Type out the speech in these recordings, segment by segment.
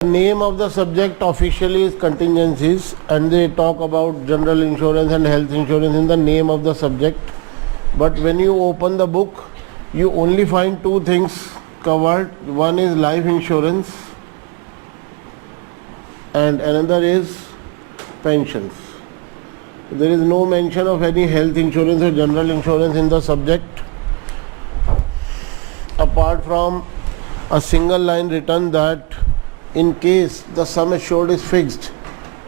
Name of the subject officially is contingencies, and they talk about general insurance and health insurance in the name of the subject. But when you open the book, you only find two things covered. One is life insurance and another is pensions. There is no mention of any health insurance or general insurance in the subject, apart from a single line written that in case the sum assured is fixed,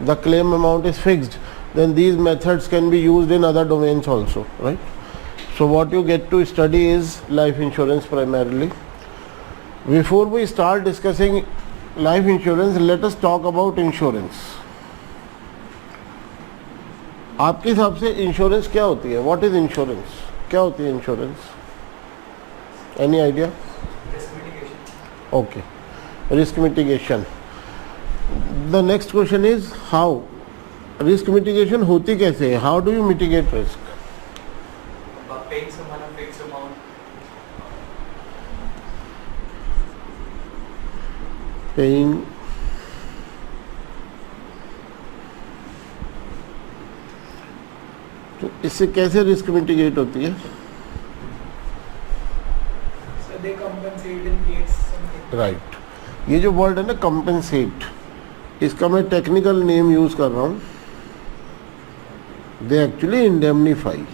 the claim amount is fixed, then these methods can be used in other domains also, right? So what you get to study is life insurance primarily. Before we start discussing life insurance, let us talk about insurance. आपके हिसाब से insurance क्या होती है? What is insurance? क्या होती है insurance? Any idea? Risk mitigation. Okay. Risk mitigation. The next question is how? Risk mitigation होती कैसे है? How do you mitigate risk? By paying someone a fixed amount. Paying तो इससे कैसे रिस्क मिटिगेट होती है? So they compensate in case something. Right. ये जो वर्ड है ना कंपनसेट, इसका मैं टेक्निकल नेम यूज कर रहा हूँ. They actually indemnify,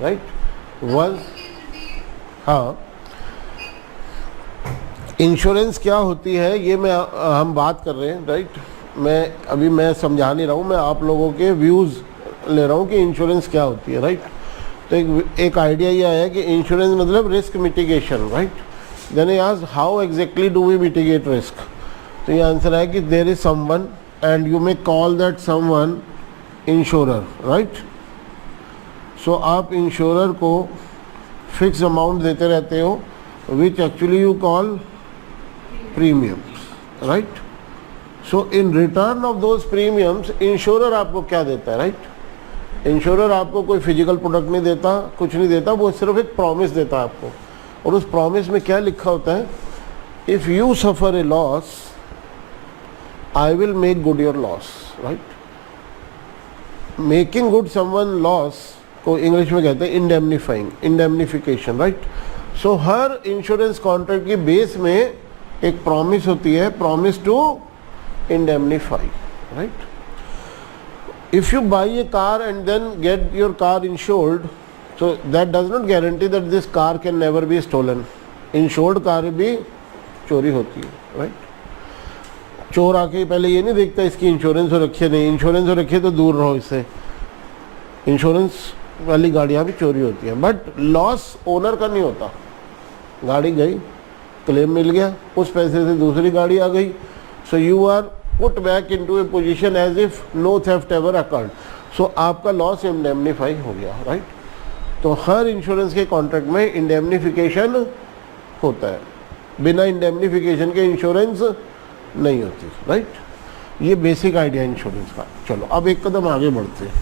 right. One हाँ, इंश्योरेंस क्या होती है ये हम बात कर रहे हैं, राइट. मैं समझा नहीं रहा हूँ, मैं आप लोगों के व्यूज़ ले रहा हूँ कि इंश्योरेंस क्या होती है, राइट. तो एक आइडिया ये आया कि इंश्योरेंस मतलब risk mitigation, right. Then I asked how exactly do we mitigate risk. तो ये आंसर है कि there is someone and you may call that someone insurer, right. So आप इंश्योरर को फिक्स अमाउंट देते रहते हो which actually you call premiums, right. So in return of those premiums insurer आपको क्या देता है, राइट. इंश्योरर आपको कोई फिजिकल प्रोडक्ट नहीं देता, कुछ नहीं देता, वो सिर्फ एक प्रॉमिस देता है आपको. और उस प्रॉमिस में क्या लिखा होता है? If you suffer a loss I will make good your loss, right. Making good someone loss को इंग्लिश में कहते हैं इंडेमनीफाइंग, इंडेमनिफिकेशन, राइट. सो हर इंश्योरेंस कॉन्ट्रैक्ट की बेस में एक प्रॉमिस होती है, promise to indemnify, right. If you buy a car and then get your car insured, so that does not guarantee that this car can never be stolen. Insured car भी चोरी होती है, right? चोर आके पहले ये नहीं देखता इसकी इंश्योरेंस हो रखी है, नहीं इंश्योरेंस हो रखी है तो दूर रहो इससे. इंश्योरेंस वाली गाड़ियाँ भी चोरी होती हैं, बट लॉस ओनर का नहीं होता. गाड़ी गई, क्लेम मिल गया, उस पैसे से दूसरी गाड़ी आ गई. So you are put back into a position as if no theft ever occurred. So आपका लॉस इंडेमनीफाई हो गया, राइट. तो हर इंश्योरेंस के कॉन्ट्रैक्ट में इंडेमनिफिकेशन होता है. बिना इंडेमनिफिकेशन के इंश्योरेंस नहीं होती, राइट. ये बेसिक आइडिया इंश्योरेंस का. चलो अब एक कदम आगे बढ़ते हैं.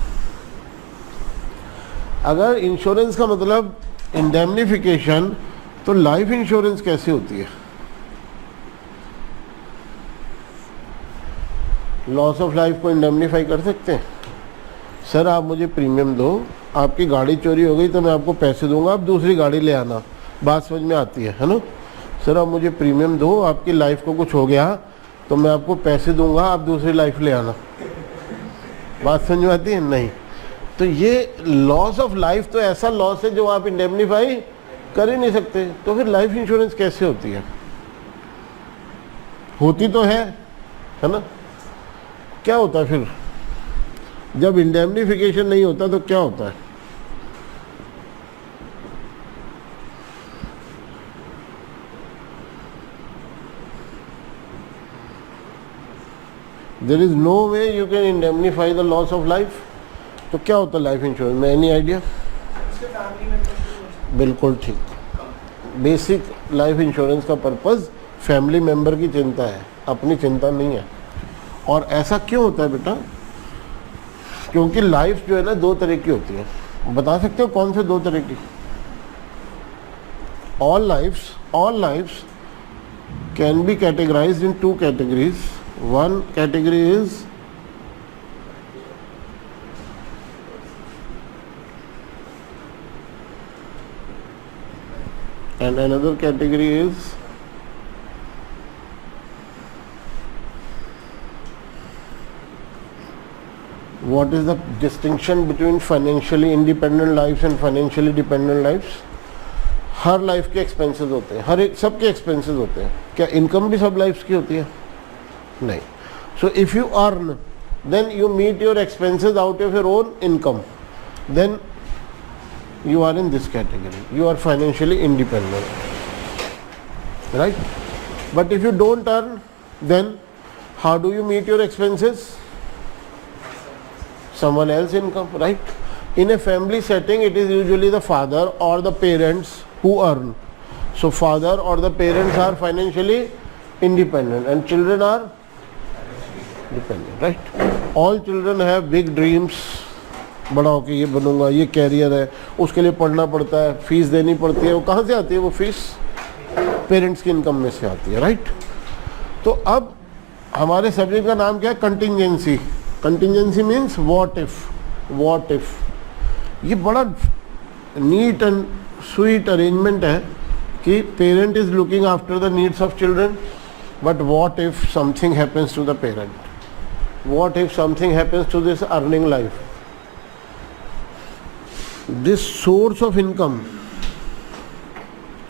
अगर इंश्योरेंस का मतलब इंडेमनिफिकेशन, तो लाइफ इंश्योरेंस कैसे होती है? लॉस ऑफ लाइफ को इंडेमनीफाई कर सकते हैं? सर आप मुझे प्रीमियम दो, आपकी गाड़ी चोरी हो गई तो मैं आपको पैसे दूंगा, आप दूसरी गाड़ी ले आना. बात समझ में आती है ना? सर आप मुझे प्रीमियम दो, आपकी लाइफ को कुछ हो गया तो मैं आपको पैसे दूंगा, आप दूसरी लाइफ ले आना. बात समझ में आती है? नहीं. तो ये लॉस ऑफ लाइफ तो ऐसा लॉस है जो आप इंडेमनीफाई कर ही नहीं सकते. तो फिर लाइफ इंश्योरेंस कैसे होती है? होती तो है ना? क्या होता है फिर जब इंडेमनिफिकेशन नहीं होता? तो क्या होता है? There is no way you can indemnify the loss of life. तो क्या होता है लाइफ इंश्योरेंस में? Any idea? बिल्कुल ठीक. बेसिक लाइफ इंश्योरेंस का पर्पस फैमिली मेंबर की चिंता है, अपनी चिंता नहीं है. और ऐसा क्यों होता है बेटा? क्योंकि लाइफ जो है ना दो तरह की होती है. बता सकते हो कौन से दो तरह की? all lives can be categorized in two categories. One category is and another category is what is the distinction between financially independent lives and financially dependent lives? Her life के एक्सपेंसेस होते हैं, हर एक सबके एक्सपेंसेस होते हैं. क्या income भी सब लाइफ की होती है? नहीं. So if you earn then you meet your expenses out of your own income, then you are in this category, you are financially independent, right? But if you don't earn, then how do you meet your expenses? Someone else income, right? In a family setting, it is usually the father or the parents who earn. So father or the parents are financially independent and children are dependent, right? All children have big dreams. बड़ा होके ये बनूंगा, ये career है, उसके लिए पढ़ना पड़ता है, फीस देनी पड़ती है. वो कहाँ से आती है? वो फीस पेरेंट्स की इनकम में से आती है, राइट? तो अब हमारे सब्जेक्ट का नाम क्या है? Contingency. Contingency means what if. What if ये बड़ा नीट एंड स्वीट अरेंजमेंट है कि parent is looking after the needs of children, but what if something happens to the parent? What if something happens to this earning life? This source of income,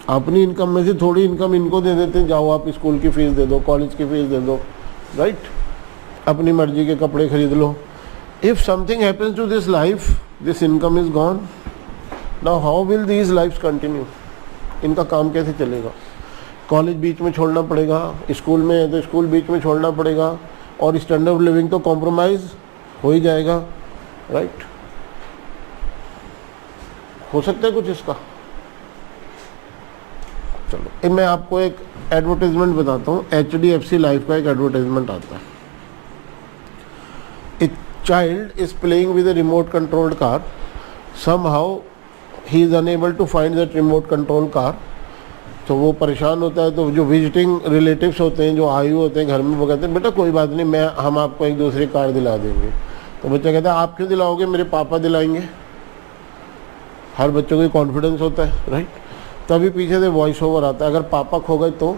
अपनी income में से थोड़ी income इनको दे देते हैं, जाओ आप स्कूल की फीस दे दो, कॉलेज की फीस दे दो, राइट? अपनी मर्जी के कपड़े खरीद लो. If something happens to this life, this income is gone. Now how will these lives continue? इनका काम कैसे चलेगा? कॉलेज बीच में छोड़ना पड़ेगा, स्कूल में है तो स्कूल बीच में छोड़ना पड़ेगा, और स्टैंडर्ड ऑफ लिविंग तो कॉम्प्रोमाइज हो ही जाएगा, राइट? हो सकता है कुछ इसका. चलो मैं आपको एक एडवर्टाइजमेंट बताता हूँ. HDFC लाइफ का एक एडवर्टाइजमेंट आता है. A child is playing with a remote controlled car. Somehow he is unable to find that remote control car. तो वो परेशान होता है. तो जो विजिटिंग रिलेटिव्स होते हैं, जो आयु होते हैं घर में, वो कहते हैं बेटा कोई बात नहीं, हम आपको एक दूसरी कार दिला देंगे. तो बच्चा कहता है आप क्यों दिलाओगे, मेरे पापा दिलाएंगे. हर बच्चों को कॉन्फिडेंस होता है, राइट? तभी पीछे से वॉइस ओवर आता है, अगर पापा खो गए तो.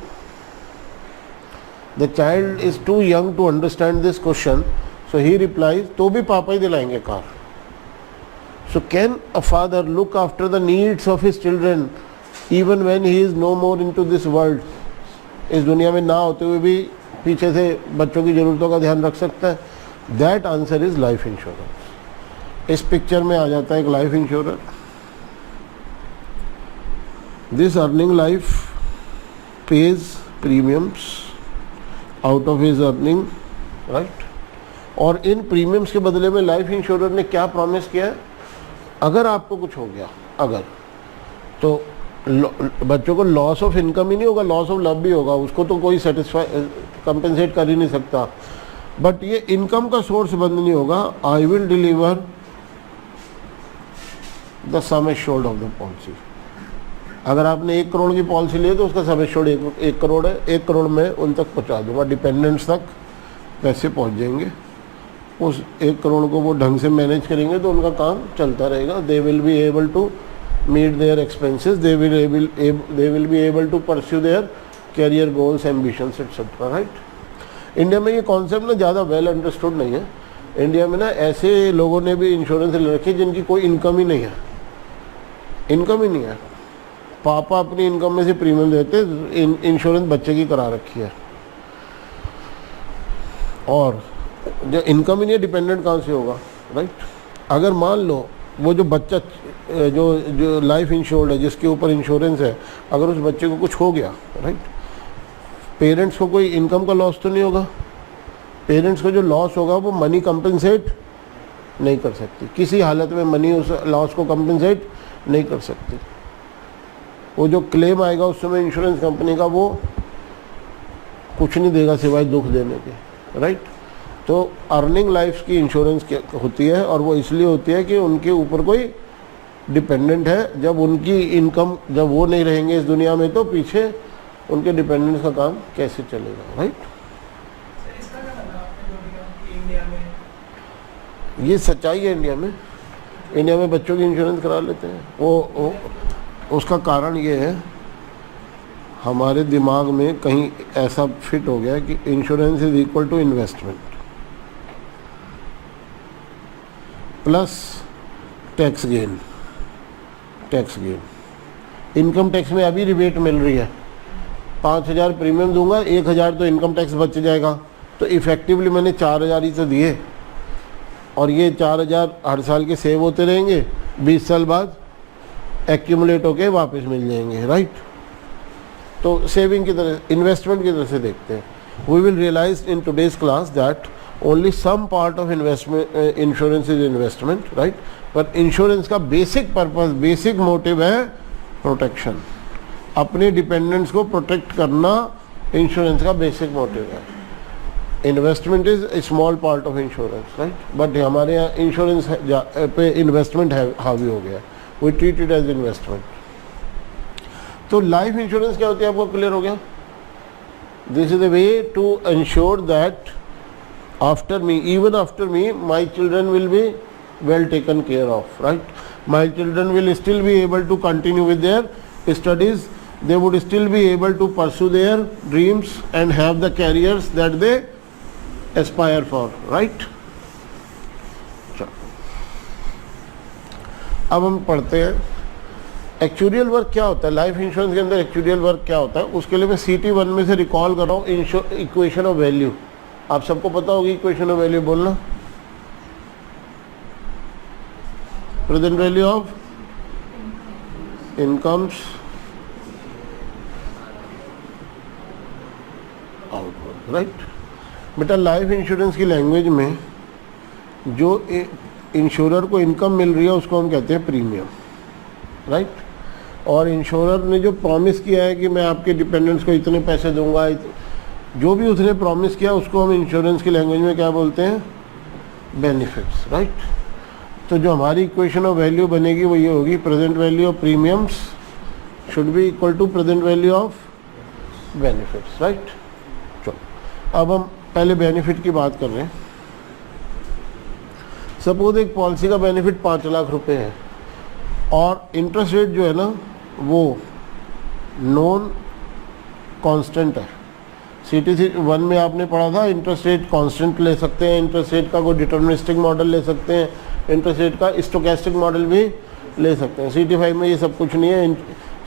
The child is too young to understand this question, so he replies तो भी पापा ही दिलाएंगे car. So can a father look after the needs of his children even when he is no more into this world? इस दुनिया में ना होते हुए भी पीछे से बच्चों की ज़रूरतों का ध्यान रख सकता है. That answer is life insurance. इस पिक्चर में आ जाता है एक life insurer. This earning life page premiums out of his earning, right? और इन प्रीमियम्स के बदले में लाइफ इंश्योरर ने क्या प्रॉमिस किया है? अगर आपको कुछ हो गया, अगर, तो बच्चों को लॉस ऑफ इनकम ही नहीं होगा, लॉस ऑफ लव भी होगा. उसको तो कोई कंपेंसेट कर ही नहीं सकता. बट ये इनकम का सोर्स बंद नहीं होगा. I will deliver the sum assured of the policy. अगर आपने 1 करोड़ की पॉलिसी ली है तो उसका सम एश्योर्ड 1 करोड़ है. 1 करोड़ में उन तक पहुंचा दूंगा, डिपेंडेंट्स तक पैसे पहुंच जाएंगे. उस 1 करोड़ को वो ढंग से मैनेज करेंगे तो उनका काम चलता रहेगा. They will be able to meet their expenses, they will be able to pursue their career goals, ambitions, etc. right? India में ये कॉन्सेप्ट ना ज़्यादा वेल अंडरस्टूड नहीं है. इंडिया में ना ऐसे लोगों ने भी इंश्योरेंस ले रखी है जिनकी कोई इनकम ही नहीं है. इनकम ही नहीं है. पापा अपनी इनकम में से प्रीमियम देते, इंश्योरेंस बच्चे की करा रखी है. और जो इनकम ही नहीं है, डिपेंडेंट कहाँ से होगा, राइट? अगर मान लो वो जो बच्चा जो लाइफ इंश्योर्ड है, जिसके ऊपर इंश्योरेंस है, अगर उस बच्चे को कुछ हो गया, राइट, पेरेंट्स को कोई इनकम का लॉस तो नहीं होगा. पेरेंट्स को जो लॉस होगा वो मनी कंपनसेट नहीं कर सकती. किसी हालत में मनी उस लॉस को कंपनसेट नहीं कर सकती. वो जो क्लेम आएगा उस समय इंश्योरेंस कंपनी का, वो कुछ नहीं देगा सिवाय दुख देने के, राइट? तो अर्निंग लाइफ की इंश्योरेंस होती है, और वो इसलिए होती है कि उनके ऊपर कोई डिपेंडेंट है. जब उनकी इनकम, जब वो नहीं रहेंगे इस दुनिया में, तो पीछे उनके डिपेंडेंट्स का काम कैसे चलेगा, राइट। सर इसका क्या मतलब आपने जो दिया कि इंडिया में ये सच्चाई है। इंडिया में बच्चों की इंश्योरेंस करा लेते हैं। वो उसका कारण ये है, हमारे दिमाग में कहीं ऐसा फिट हो गया कि insurance is equal to investment plus tax gain. Income tax में अभी रिबेट मिल रही है, 5,000 प्रीमियम दूंगा, 1,000 तो इनकम टैक्स बच जाएगा, तो इफेक्टिवली मैंने 4,000 ही तो दिए, और ये 4,000 हर साल के सेव होते रहेंगे, 20 साल बाद एक्यूमुलेट होके वापस मिल जाएंगे, राइट। तो सेविंग की तरह, इन्वेस्टमेंट की तरह से देखते हैं। We will realize in today's class that only some part of investment insurance is investment, right. पर इंश्योरेंस का बेसिक पर्पस, बेसिक मोटिव है प्रोटेक्शन। अपने डिपेंडेंट्स को प्रोटेक्ट करना इंश्योरेंस का बेसिक मोटिव है। Investment is a small part of insurance, right. But हमारे यहाँ इंश्योरेंस पे इन्वेस्टमेंट हावी हो गया, we treat it as investment. तो लाइफ इंश्योरेंस क्या होती है, आपको क्लियर हो गया। This is the way to ensure that after me, even after me, my children will be well taken care of, right. My children will still be able to continue with their studies, they would still be able to pursue their dreams and have the careers that they aspire for, right. अब हम पढ़ते हैं actuarial work क्या होता है। Life insurance के अंदर actuarial work क्या होता है, उसके लिए मैं CT1 में से रिकॉल कर रहा हूँ इक्वेशन ऑफ वैल्यू। आप सबको पता होगी इक्वेशन ऑफ वैल्यू, बोलना। Present value of incomes outward, right. बेटा लाइफ इंश्योरेंस की लैंग्वेज में जो इंश्योरर को इनकम मिल रही है उसको हम कहते हैं प्रीमियम, राइट। और इंश्योरर ने जो प्रॉमिस किया है कि मैं आपके डिपेंडेंट्स को इतने पैसे दूंगा, जो भी उसने प्रॉमिस किया उसको हम इंश्योरेंस की लैंग्वेज में क्या बोलते हैं, बेनिफिट्स, राइट। तो जो हमारी इक्वेशन ऑफ वैल्यू बनेगी वो ये होगी, present value of premiums should be equal to present value of benefits, right. चलो अब हम पहले बेनिफिट की बात कर रहे हैं। सपोज एक पॉलिसी का बेनिफिट 5 लाख रुपए है और इंटरेस्ट रेट जो है ना वो नॉन कांस्टेंट है। CT1 में आपने पढ़ा था इंटरेस्ट रेट कांस्टेंट ले सकते हैं, इंटरेस्ट रेट का कोई डिटर्मिनिस्टिक मॉडल ले सकते हैं, इंटरेस्ट रेट का स्टोकेस्टिक मॉडल भी ले सकते हैं। CT5 में ये सब कुछ नहीं है,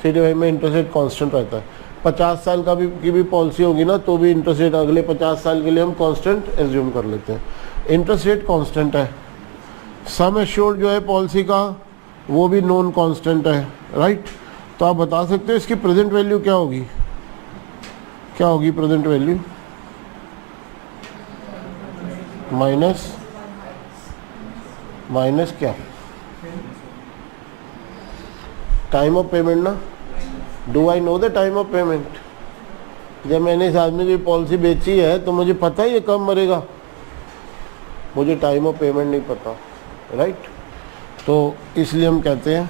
CT5 में इंटरेस्ट रेट कांस्टेंट रहता है। 50 साल का की भी पॉलिसी होगी ना तो भी इंटरेस्ट रेट अगले 50 साल के लिए हम कांस्टेंट एज्यूम कर लेते हैं। इंटरेस्ट रेट कांस्टेंट है। सम एश्योर्ड जो है पॉलिसी का वो भी नॉन कांस्टेंट है, राइट। तो आप बता सकते हो इसकी प्रेजेंट वैल्यू क्या होगी, क्या होगी प्रेजेंट वैल्यू, माइनस क्या, टाइम ऑफ पेमेंट ना। Do I know the time of payment. जब मैंने इस आदमी की पॉलिसी बेची है तो मुझे पता है ये कब मरेगा, मुझे टाइम ऑफ पेमेंट नहीं पता, राइट। तो इसलिए हम कहते हैं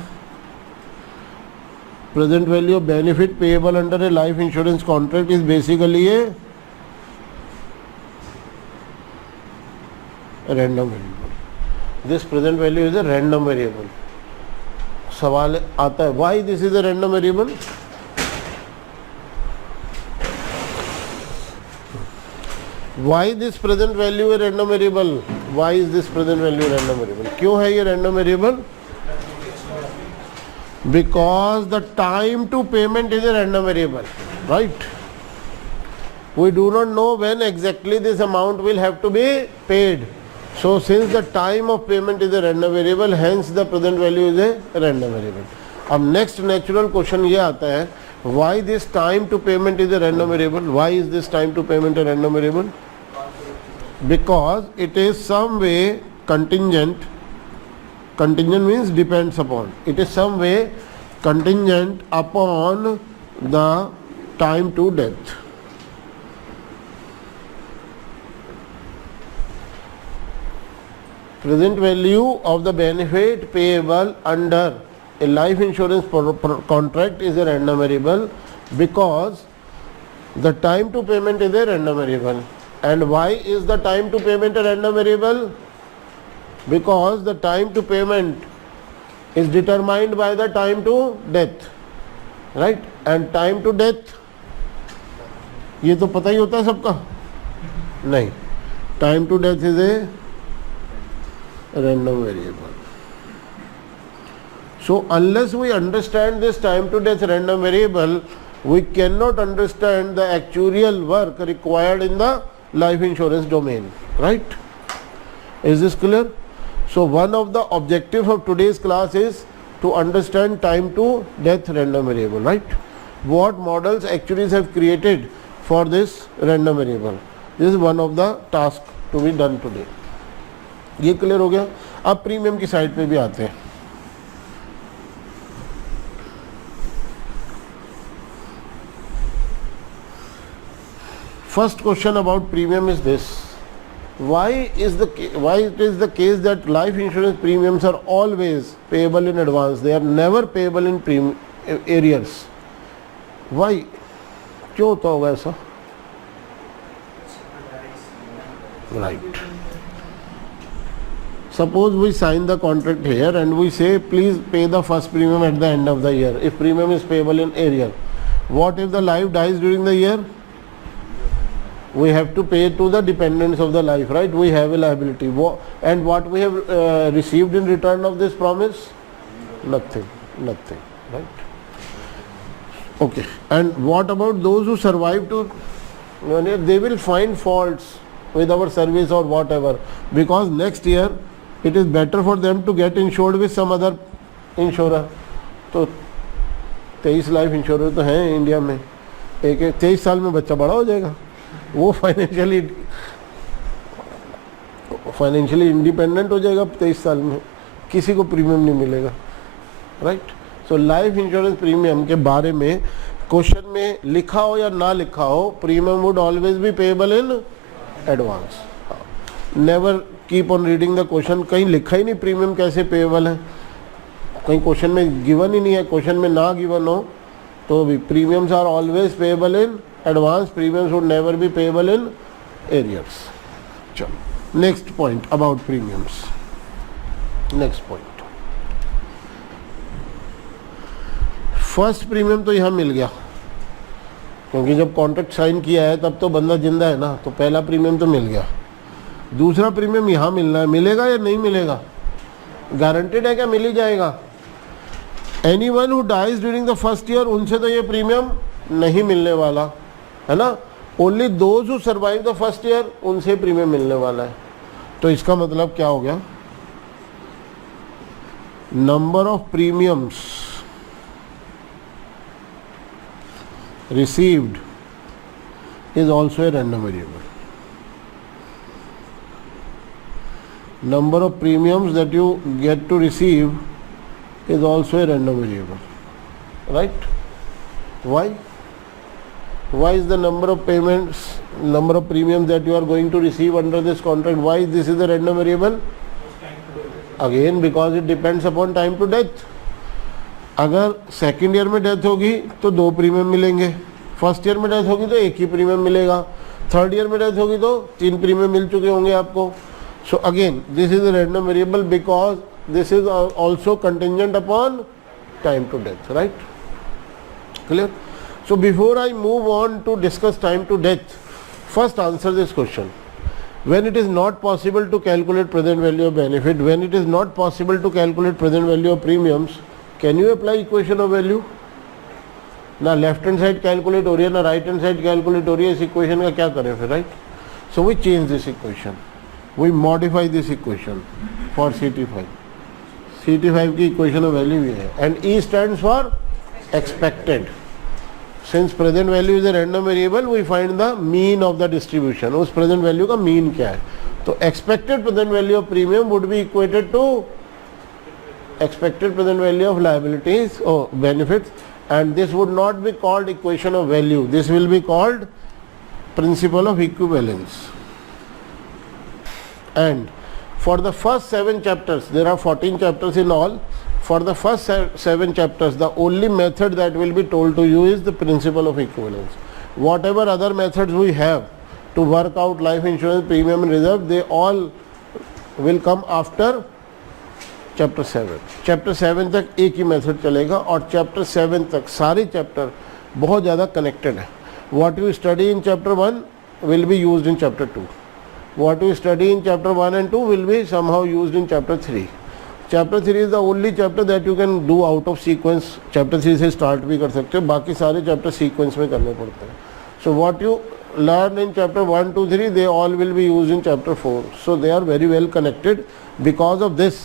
present value of benefit payable under A life insurance contract is basically A random variable. This present value is a random variable. सवाल आता है why this is a random variable. Why this present value a random variable? Why is this present value random variable? क्यों है ये random variable? Because the time to payment is a random variable, right? We do not know when exactly this amount will have to be paid. So since the time of payment is a random variable, hence the present value is a random variable. अब next natural question ये आता है, why this time to payment is a random variable? Why is this time to payment a random variable? Because it is some way contingent. Contingent means depends upon. It is some way contingent upon the time to death. Present value of the benefit payable under a life insurance contract is a random variable because The time to payment is a random variable. And why is the time to payment a random variable? Because the time to payment is determined by the time to death, right? And time to death, ये तो पता ही होता है सबका? नहीं. Time to death is a random variable. So unless we understand this time to death random variable, we cannot understand the actuarial work required in the life insurance domain, right? Is this clear? So one of the objectives of today's class is to understand time to death random variable, right? What models actuaries have created for this random variable. This is one of the tasks to be done today. ये clear हो गया. अब premium की side पे भी आते हैं. First question about premium is this: why it is the case that life insurance premiums are always payable in advance? They are never payable in arrears. Why? क्यों होता होगा ऐसा? Right. Suppose we sign the contract here and we say please pay the first premium at the end of the year. If premium is payable in arrear, what if the life dies during the year? We have to pay to the dependents of the life, right? We have a liability. And what we have received in return of this promise? Nothing, right? Okay. And what about those who survive to, they will find faults with our service or whatever, because next year it is better for them to get insured with some other insurer. तो 23 life insurer तो हैं India में. एक 23 साल में बच्चा बड़ा हो जाएगा, वो फाइनेंशियली इंडिपेंडेंट हो जाएगा 23 साल में, किसी को प्रीमियम नहीं मिलेगा, right? So life insurance premium के बारे में क्वेश्चन में लिखा हो या ना लिखा हो, premium would always be payable in advance. Never keep on reading the question. कहीं लिखा ही नहीं प्रीमियम कैसे पेएबल है, कहीं क्वेश्चन में गिवन ही नहीं है, क्वेश्चन में ना गिवन हो तो भी premiums are always payable in advance. Premiums would never be payable in arrears. चलो next point about premiums. Next point. First premium तो यहाँ मिल गया, क्योंकि जब कॉन्ट्रैक्ट साइन किया है तब तो बंदा जिंदा है ना, तो पहला प्रीमियम तो मिल गया. दूसरा प्रीमियम यहाँ मिलना है. मिलेगा या नहीं मिलेगा? गारंटेड है क्या मिल ही जाएगा? Anyone who dies during the first year, उनसे तो ये प्रीमियम नहीं मिलने वाला है ना. Only those who survive the first year, उनसे प्रीमियम मिलने वाला है. तो इसका मतलब क्या हो गया? Number of premiums received is also a random variable. Number of premiums that you get to receive is also a random variable, right? Why is the number of payments, number of premiums that you are going to receive under this contract, why this is a random variable? Again because it depends upon time to death. अगर second year में death होगी तो 2 premium मिलेंगे, first year में death होगी तो 1 ही premium मिलेगा, third year में डेथ होगी तो 3 प्रीमियम मिल चुके होंगे आपको. So again this is a random variable because this is also contingent upon time to death, right? Clear? So before I move on to discuss time to death, first answer this question. When it is not possible to calculate present value of benefit, when it is not possible to calculate present value of premiums, can you apply equation of value? ना left hand side calculate हो रही है ना right hand side calculate हो रही है. इस equation का क्या करें फिर, right? So we change this equation, we modify this equation for CT5. CT5 की इक्वेशन ऑफ वैल्यू ये है, and E stands for expected. Since present value is a random variable, we find the mean of the distribution. उस present value का mean क्या है? तो expected present value of premium would be equated to expected present value of liabilities or benefits, and this would not be called equation of value. This will be called principle of equivalence. And for the first 7 chapters, there are 14 chapters in all. For the first 7 chapters, the only method that will be told to you is the principle of equivalence. whatever other methods we have to work out life insurance premium and reserve, they all will come after chapter 7. Chapter 7 तक एक ही method चलेगा और chapter 7 तक सारे chapter बहुत ज़्यादा connected है. What you study in chapter 1 will be used in chapter 2. What you study in chapter 1 and 2 will be somehow used in chapter 3. Chapter 3 is the only chapter that you can do out of sequence. Chapter 3 से start भी कर सकते हो, बाकी सारे chapter sequence में करने पड़ते हैं. So what you learn in chapter 1, 2, 3, they all will be used in chapter 4. So they are very well connected. Because of this,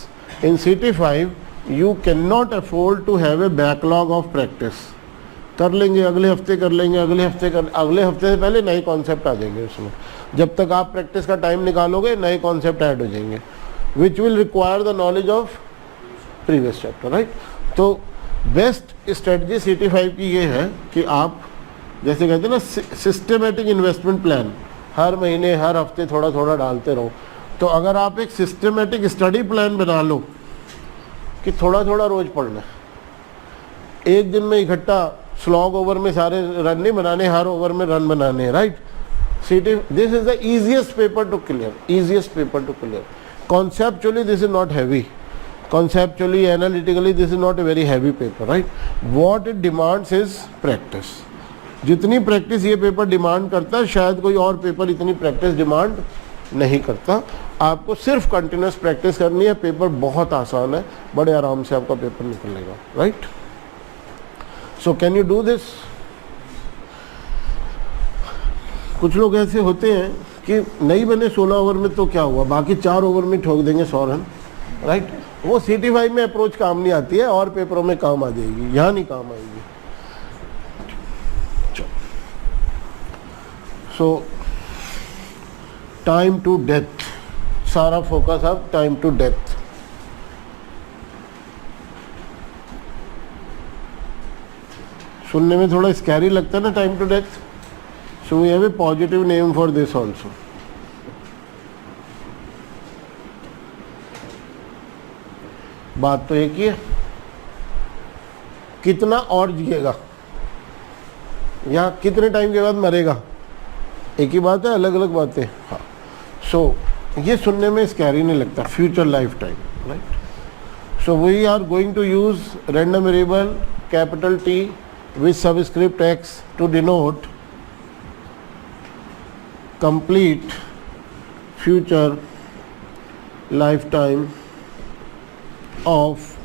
in CT5 you cannot afford to have a backlog of practice. कर लेंगे अगले हफ्ते, कर लेंगे अगले हफ्ते, अगले हफ्ते से पहले नए कॉन्सेप्ट आ जाएंगे उसमें. जब तक आप प्रैक्टिस का टाइम निकालोगे नए कॉन्सेप्ट ऐड हो जाएंगे, which will require the knowledge of previous chapter, right. तो बेस्ट स्ट्रेटजी CT5 की ये है कि आप जैसे कहते हैं ना सिस्टमेटिक इन्वेस्टमेंट प्लान, हर महीने हर हफ्ते थोड़ा थोड़ा डालते रहो. तो अगर आप एक सिस्टमेटिक स्टडी प्लान बना लो कि थोड़ा थोड़ा रोज पढ़ना, एक दिन में इकट्ठा स्लॉग ओवर में सारे रन नहीं बनाने, हर ओवर में रन बनाने, right. This is the easiest paper two clear, easiest paper two clear. Conceptually this is not heavy, conceptually analytically this is not a very heavy paper, right. what it demands is practice. जितनी practice ये paper demand करता है शायद कोई और paper इतनी practice demand नहीं करता. आपको सिर्फ कंटिन्यूस प्रैक्टिस करनी है. पेपर बहुत आसान है, बड़े आराम से आपका पेपर निकलेगा, right. So can you do this. कुछ लोग ऐसे होते हैं कि नहीं बने 16 ओवर में तो क्या हुआ, बाकी 4 ओवर में ठोक देंगे 100 रन, राइट. वो CT5 में अप्रोच काम नहीं आती है और पेपरों में काम आ जाएगी, यहाँ नहीं काम आएगी. सो टाइम टू डेथ, सारा फोकस अब टाइम टू डेथ. सुनने में थोड़ा स्कैरी लगता है ना time to death. So we have a positive name for this also. बात तो एक ही है, कितना और जिएगा या कितने टाइम के बाद मरेगा, एक ही बात है, अलग अलग बातें. हाँ. सो ये सुनने में स्कैरी नहीं लगता, future life time, right. So we are going to use random variable capital T with subscript X to denote complete future lifetime of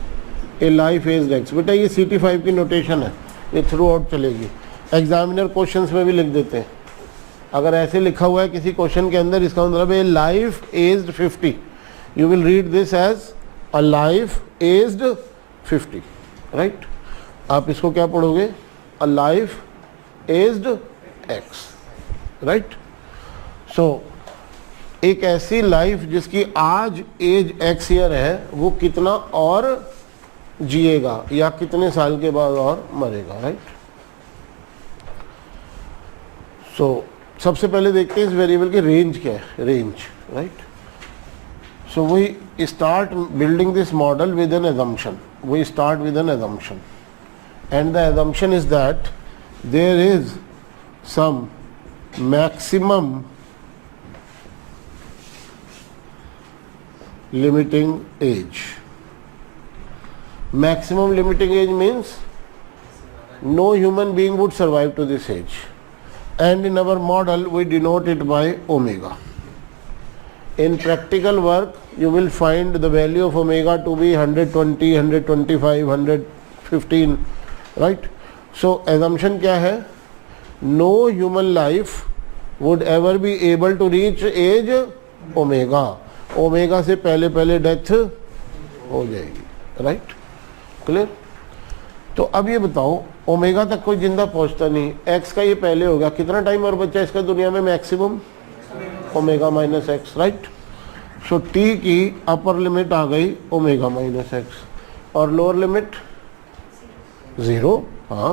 a life aged X. बेटा ये CT5 की नोटेशन है, ये थ्रू आउट चलेगी. Examiner questions में भी लिख देते हैं. अगर ऐसे लिखा हुआ है किसी क्वेश्चन के अंदर, इसका मतलब है life aged 50, you will read this as a life aged 50, right. आप इसको क्या पढ़ोगे, a life aged X, right. So एक ऐसी लाइफ जिसकी आज एज X ईयर है, वो कितना और जिएगा या कितने साल के बाद और मरेगा, राइट. सो सबसे पहले देखते हैं इस वेरिएबल की रेंज क्या है, range, right. So we start building this model with an assumption. We start with an assumption, and the assumption is that there is some maximum limiting age. Maximum limiting age means no human being would survive to this age, and in our model we denote it by omega. In practical work you will find the value of omega to be 120, 125, 115, right. So assumption क्या है, no human life would ever be able to reach age omega. Omega से पहले पहले death हो जाएगी, right. Clear. तो अब ये बताओ, ओमेगा तक कोई जिंदा पहुंचता नहीं, एक्स का ये पहले होगा, कितना टाइम और बचा इसका दुनिया में maximum, omega minus x, right. So T की अपर लिमिट आ गई ओमेगा माइनस एक्स और लोअर लिमिट 0. हाँ,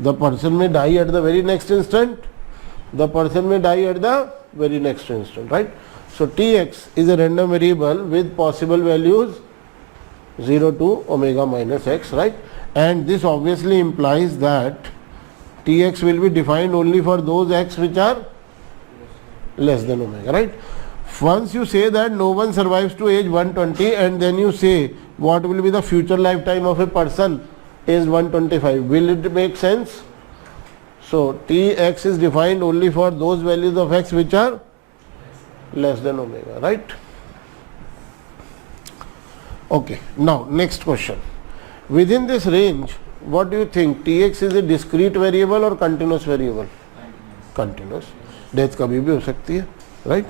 the person may die at the very next instant, the person may die at the very next instant, right. So Tx is a random variable with possible values 0 to omega minus x, right. And this obviously implies that Tx will be defined only for those x which are less than omega, right? Once you say that no one survives to age 120 and then you say what will be the future lifetime of a person is 125, will it make sense? So Tx is defined only for those values of x which are less than omega, right? Okay, now next question. Within this range, what do you think? Tx is a discrete variable or continuous variable? Continuous. Death कभी भी हो सकती है, right?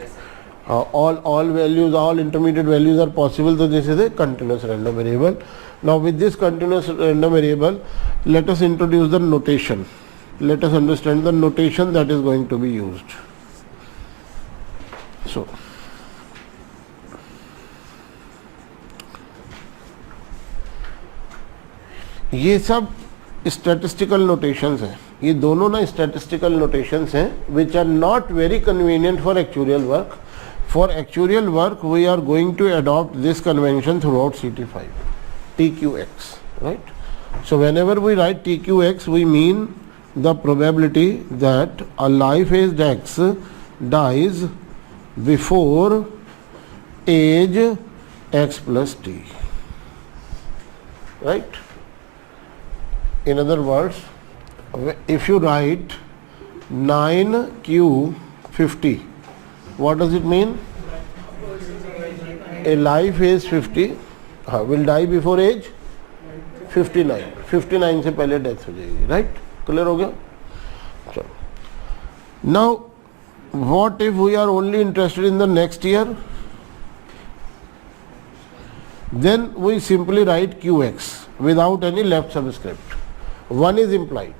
All values, all intermediate values are possible, so this is a continuous random variable. Now with this continuous random variable, let us introduce the notation. Let us understand the notation that is going to be used. So ये सब statistical notations हैं, ये दोनों ना statistical notations हैं which are not very convenient for actuarial work. For actuarial work we are going to adopt this convention throughout CT5, TQX, right? So whenever we write TQX, we mean the probability that a life aged X dies before age X plus T, right? In other words, if you write 9Q50, what does it mean? A life age 50 will die before age 59. 59 से पहले death हो जाएगी, right? Clear हो गया? चलो. Now, what if we are only interested in the next year? Then we simply write QX without any left subscript. One is implied.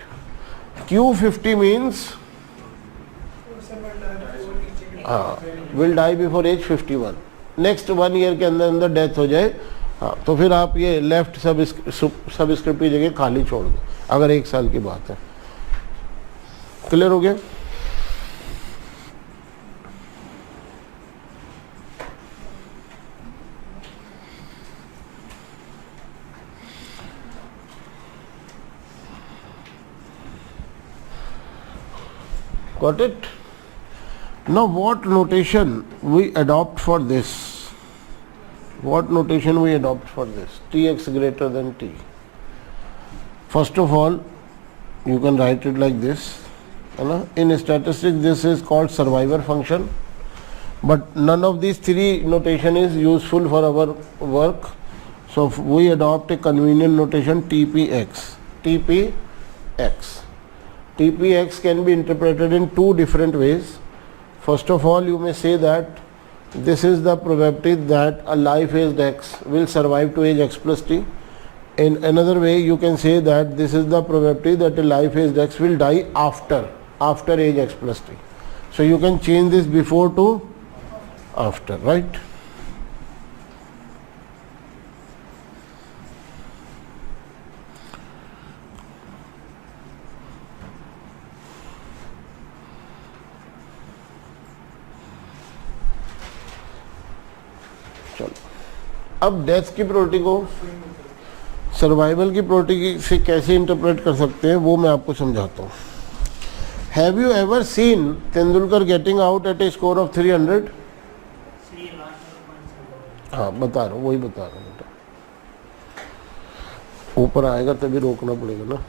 Q50 means will die before age 51. Next 1 year के अंदर अंदर death हो जाए, हाँ, तो फिर आप ये लेफ्ट सबस्क्रिप्ट की जगह खाली छोड़ दो अगर 1 साल की बात है. क्लियर हो गया? Got it? Now what notation we adopt for this? What notation we adopt for this? Tx greater than t. First of all, you can write it like this. In statistics, this is called survivor function. But none of these three notation is useful for our work. So we adopt a convenient notation TPX. TPX. TPX can be interpreted in two different ways. First of all, you may say that this is the probability that a life aged X will survive to age X plus T. In another way, you can say that this is the probability that a life aged X will die after age X plus T. So you can change this before to after, right? अब death की probability को survival की probability से कैसे interpret कर सकते हैं वो मैं आपको समझाता हूँ. Have you ever seen Tendulkar getting out at A score of 300? हाँ बता रहा हूँ, वही बता रहा हूँ बेटा. ऊपर आएगा तभी रोकना पड़ेगा ना.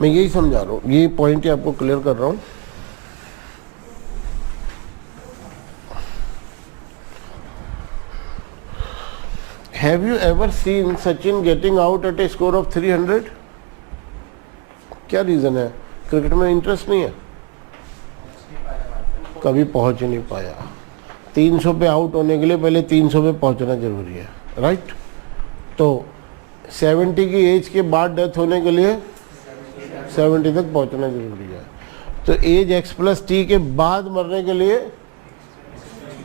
मैं यही समझा रहा हूँ, ये पॉइंट ही आपको क्लियर कर रहा हूँ. Have you ever seen Sachin getting out at A score of 300? क्या रीजन है? क्रिकेट में इंटरेस्ट नहीं है, कभी पहुंच ही नहीं पाया. 300 पे आउट होने के लिए पहले 300 पे पहुंचना जरूरी है, राइट? तो 70 की एज के बाद डेथ होने के लिए 70 तक पहुंचना जरूरी है. तो एज x प्लस टी के बाद मरने के लिए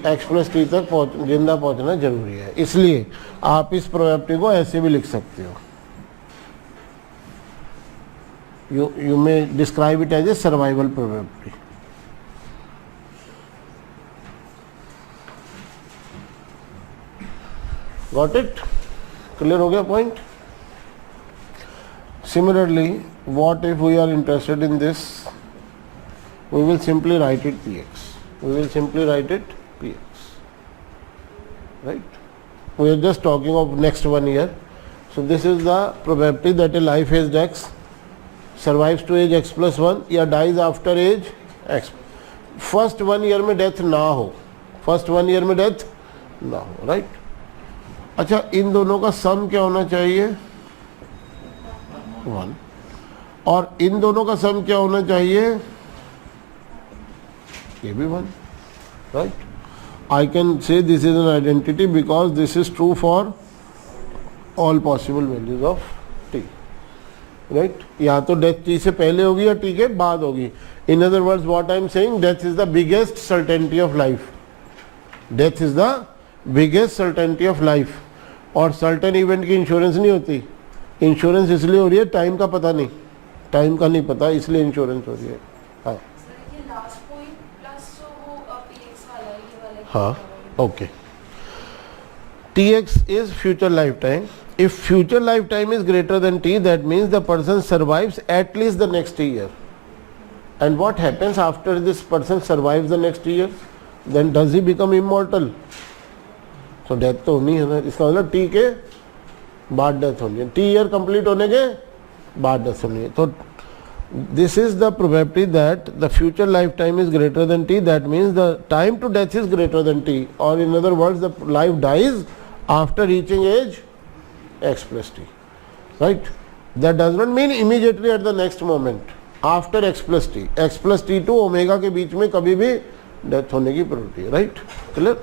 x प्लस टी तक जिंदा पहुंचना जरूरी है. इसलिए आप इस प्रोबेबिलिटी को ऐसे भी लिख सकते हो. you may describe it as a survival probability. Got it? Clear हो गया point? Similarly, what if we are interested in this? We will simply write it Px. We will simply write it Px. Right? We are just talking of next 1 year. So this is the probability that a life aged X survives to age X plus 1 या dies after age X. First 1 year में death ना हो. First 1 year में death ना हो. Right? अच्छा, इन दोनों का सम क्या होना चाहिए? 1. और इन दोनों का सम क्या होना चाहिए? ये भी 1. Right? I can say this is an identity because this is true for all possible values of t. Right? या तो डेथ t से पहले होगी या t के बाद होगी. In other words, what I am saying, death is the biggest certainty of life. Death is the biggest certainty of life. और सर्टेन इवेंट की इंश्योरेंस नहीं होती. इंश्योरेंस इसलिए हो रही है, टाइम का पता नहीं, टाइम का नहीं पता, इसलिए इंश्योरेंस हो रही है. हाँ हाँ, okay. Tx is future lifetime. If future lifetime is greater than t, that means the person survives at least the next year. And what happens after this person survives the next year? Then does he become immortal? So death तो होनी है ना. इसका मतलब t के बाद death होनी है, t ईयर कंप्लीट होने के बाद डेथ होनी है. तो this is the probability that the future lifetime is greater than t. That means the time to death is greater than t, or in other words, the life dies after reaching age x plus t. Right? That does not mean immediately at the next moment. After x plus t to omega के बीच में कभी भी death होने की probability है. Right? Clear?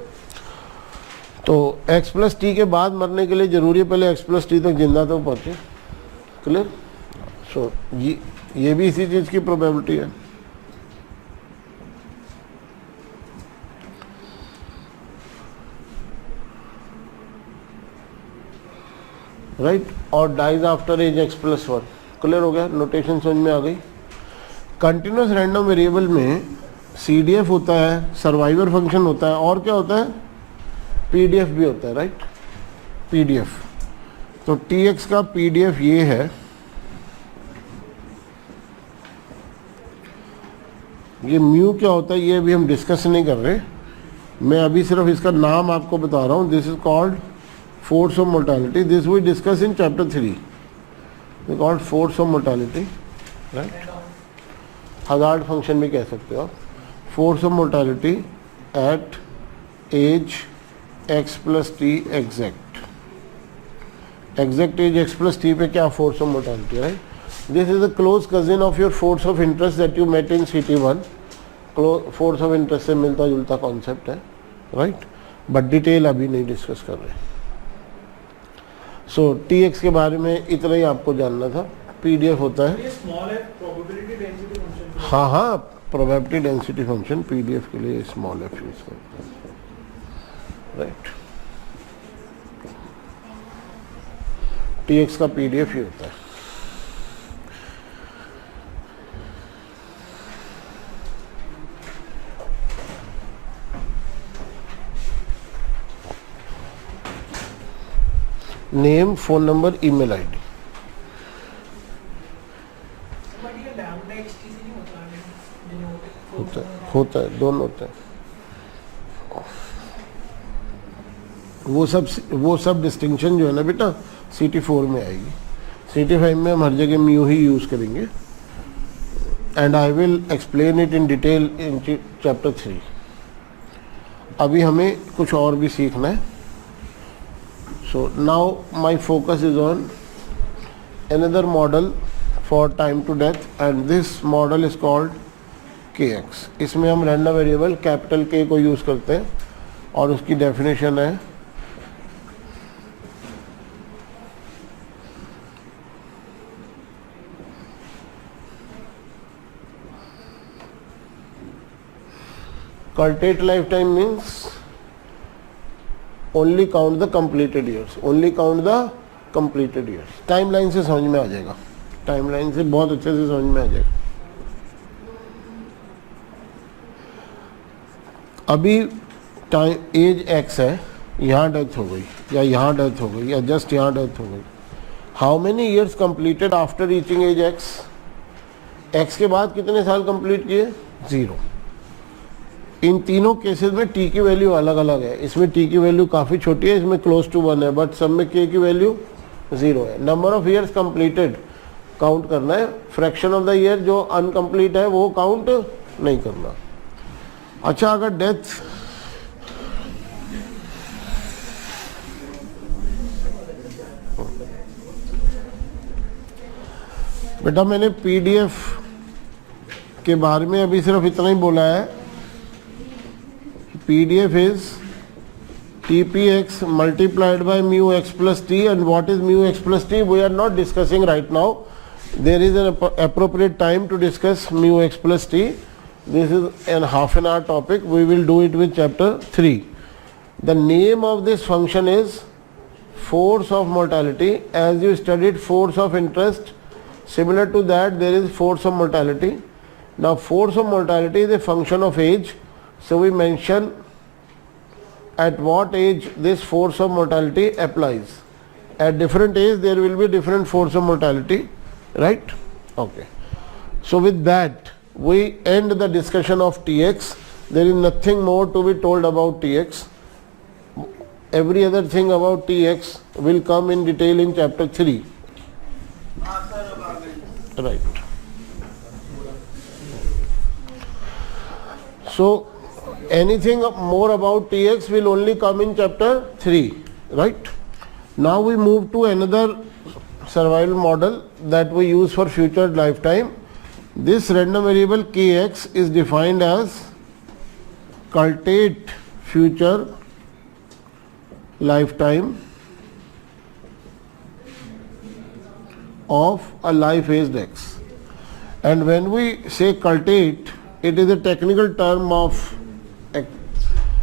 तो x plus T के बाद मरने के लिए जरूरी है पहले x प्लस टी तक जिंदा तो पहुंचे. क्लियर? सो ये भी इसी चीज की प्रोबेबिलिटी है. राइट? और dies after age x plus 1. Clear हो गया? नोटेशन समझ में आ गई. कंटिन्यूस रैंडम वेरिएबल में CDF होता है, सर्वाइवर फंक्शन होता है, और क्या होता है? PDF भी होता है. राइट? PDF. तो Tx का PDF ये है. ये म्यू क्या होता है ये भी हम डिस्कस नहीं कर रहे, मैं अभी सिर्फ इसका नाम आपको बता रहा हूँ. This is called force of mortality. This we discuss in chapter 3. Called force of mortality. Right? Hazard function भी कह सकते हो आप. Force of mortality at age x plus T exact. Exact age x plus T पे क्या force of mortality. Right? This is a close cousin of your force of interest that you met in CT1. Force of interest से मिलता जुलता concept है. Right? But detail अभी नहीं discuss कर रहे. सो Tx के बारे में इतना ही आपको जानना था. PDF होता है. हाँ हाँ, प्रोबेबिलिटी डेंसिटी फंक्शन PDF के लिए स्मॉल f यूज करते हैं. राइट? Tx का PDF ही होता है. Name, phone number, email ID. होता है दोनों होते हैं. वो सब डिस्टिंक्शन जो है ना बेटा CT4 में आएगी. CT5 में हम हर जगह म्यू ही यूज करेंगे. And I will explain it in detail in chapter 3. अभी हमें कुछ और भी सीखना है. So now my focus is on another model for time to death, and this model is called Kx. इसमें हम रैंडम वेरिएबल कैपिटल K को यूज करते हैं और उसकी डेफिनेशन है Curtate lifetime means only count the completed years. Only count the completed years. Timeline से समझ में आ जाएगा. टाइमलाइन से बहुत अच्छे से समझ में आ जाएगा। अभी टाइम एज एक्स है, यहाँ डेथ हो गई या यहाँ डेथ हो गई या जस्ट यहाँ डेथ हो गई। How many years completed after reaching age X? X के बाद कितने साल कंप्लीट किए? 0। इन तीनों केसेस में टी की वैल्यू अलग अलग है। इसमें टी की वैल्यू काफ़ी छोटी है, इसमें क्लोज टू 1 है, बट सब में के की वैल्यू 0 है। Number of years completed count करना है, फ्रैक्शन ऑफ द ईयर जो अनकम्प्लीट है वो काउंट नहीं करना। अच्छा, अगर डेथ बेटा मैंने पीडीएफ के बारे में अभी सिर्फ इतना ही बोला है। PDF is TPX multiplied by mu x plus t, and what is mu x plus t we are not discussing right now. There is an appropriate time to discuss mu x plus t. This is an half an hour topic. We will do it with chapter 3. The name of this function is force of mortality. As you studied force of interest, similar to that there is force of mortality. Now force of mortality is a function of age, so we mention at what age this force of mortality applies. At different age there will be different force of mortality, right? Okay, so with that we end the discussion of Tx. There is nothing more to be told about Tx. Every other thing about Tx will come in detail in chapter 3, right? So anything more about Tx will only come in chapter 3, right? Now we move to another survival model that we use for future lifetime. This random variable Kx is defined as cultivate future lifetime of a life aged x. And when we say cultivate, it is a technical term of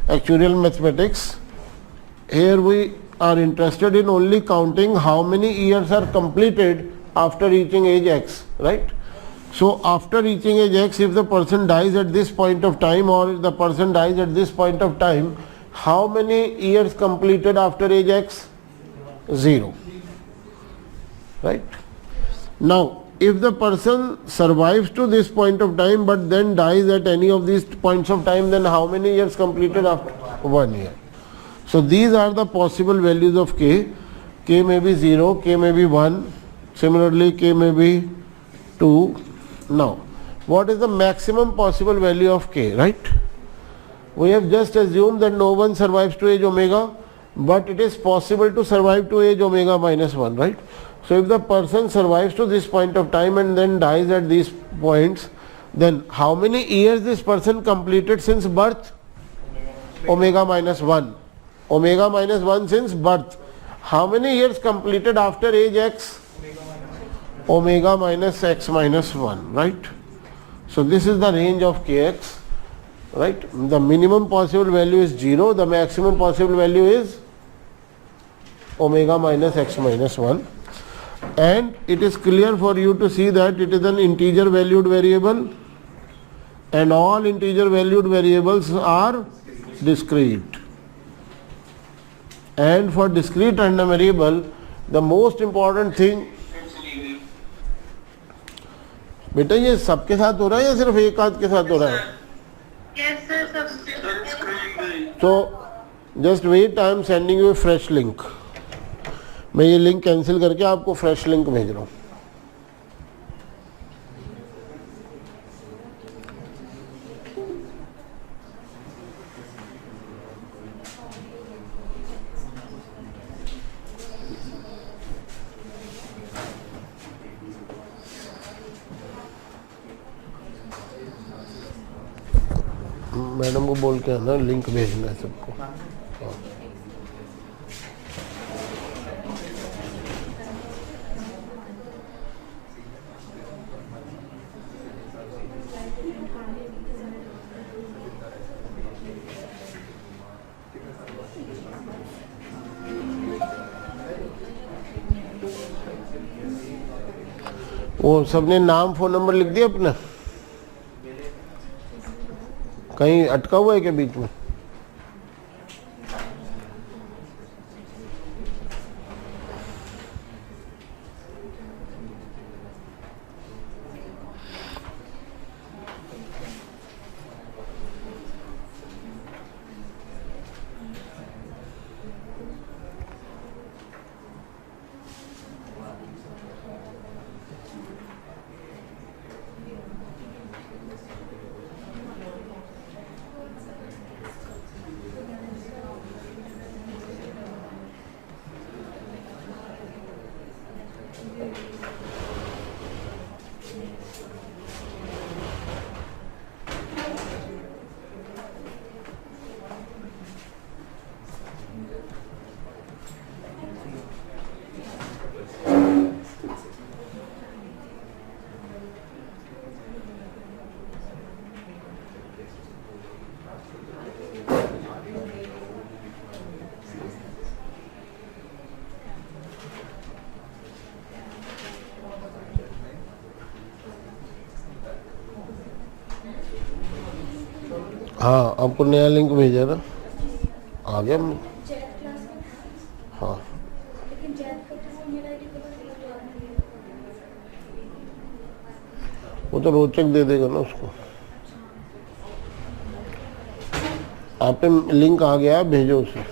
actuarial mathematics. Here we are interested in only counting how many years are completed after reaching age x, right? So after reaching age x, if the person dies at this point of time or the person dies at this point of time, how many years completed after age x? 0, right? Now if the person survives to this point of time but then dies at any of these points of time, then how many years completed after? 1 year. So these are the possible values of k. K may be 0, k may be 1, similarly k may be 2. Now what is the maximum possible value of k, right? We have just assumed that no one survives to age omega, but it is possible to survive to age omega minus 1, right? So if the person survives to this point of time and then dies at these points, then how many years this person completed since birth? Omega minus 1. Omega minus 1 since birth. How many years completed after age x? Omega minus x minus 1, right? So this is the range of kx, right? The minimum possible value is 0, the maximum possible value is omega minus x minus 1. And it is clear for you to see that it is an integer valued variable, and all integer valued variables are discrete. And for discrete random variable, the most important thing, बेटा ये सबके साथ हो रहा है या सिर्फ एक आध के साथ हो रहा है? Yes sir, सब। So just wait, I am sending you a fresh link. मैं ये लिंक कैंसिल करके आपको फ्रेश लिंक भेज रहा हूँ। मैडम को बोल के आना, लिंक भेजना है सबको। वो सबने नाम फोन नंबर लिख दिया अपना? कहीं अटका हुआ है क्या बीच में? हाँ, आपको नया लिंक भेजा ना, आ गया। हाँ, वो तो रोचक दे देगा ना उसको। आप पे लिंक आ गया, भेजो उसे।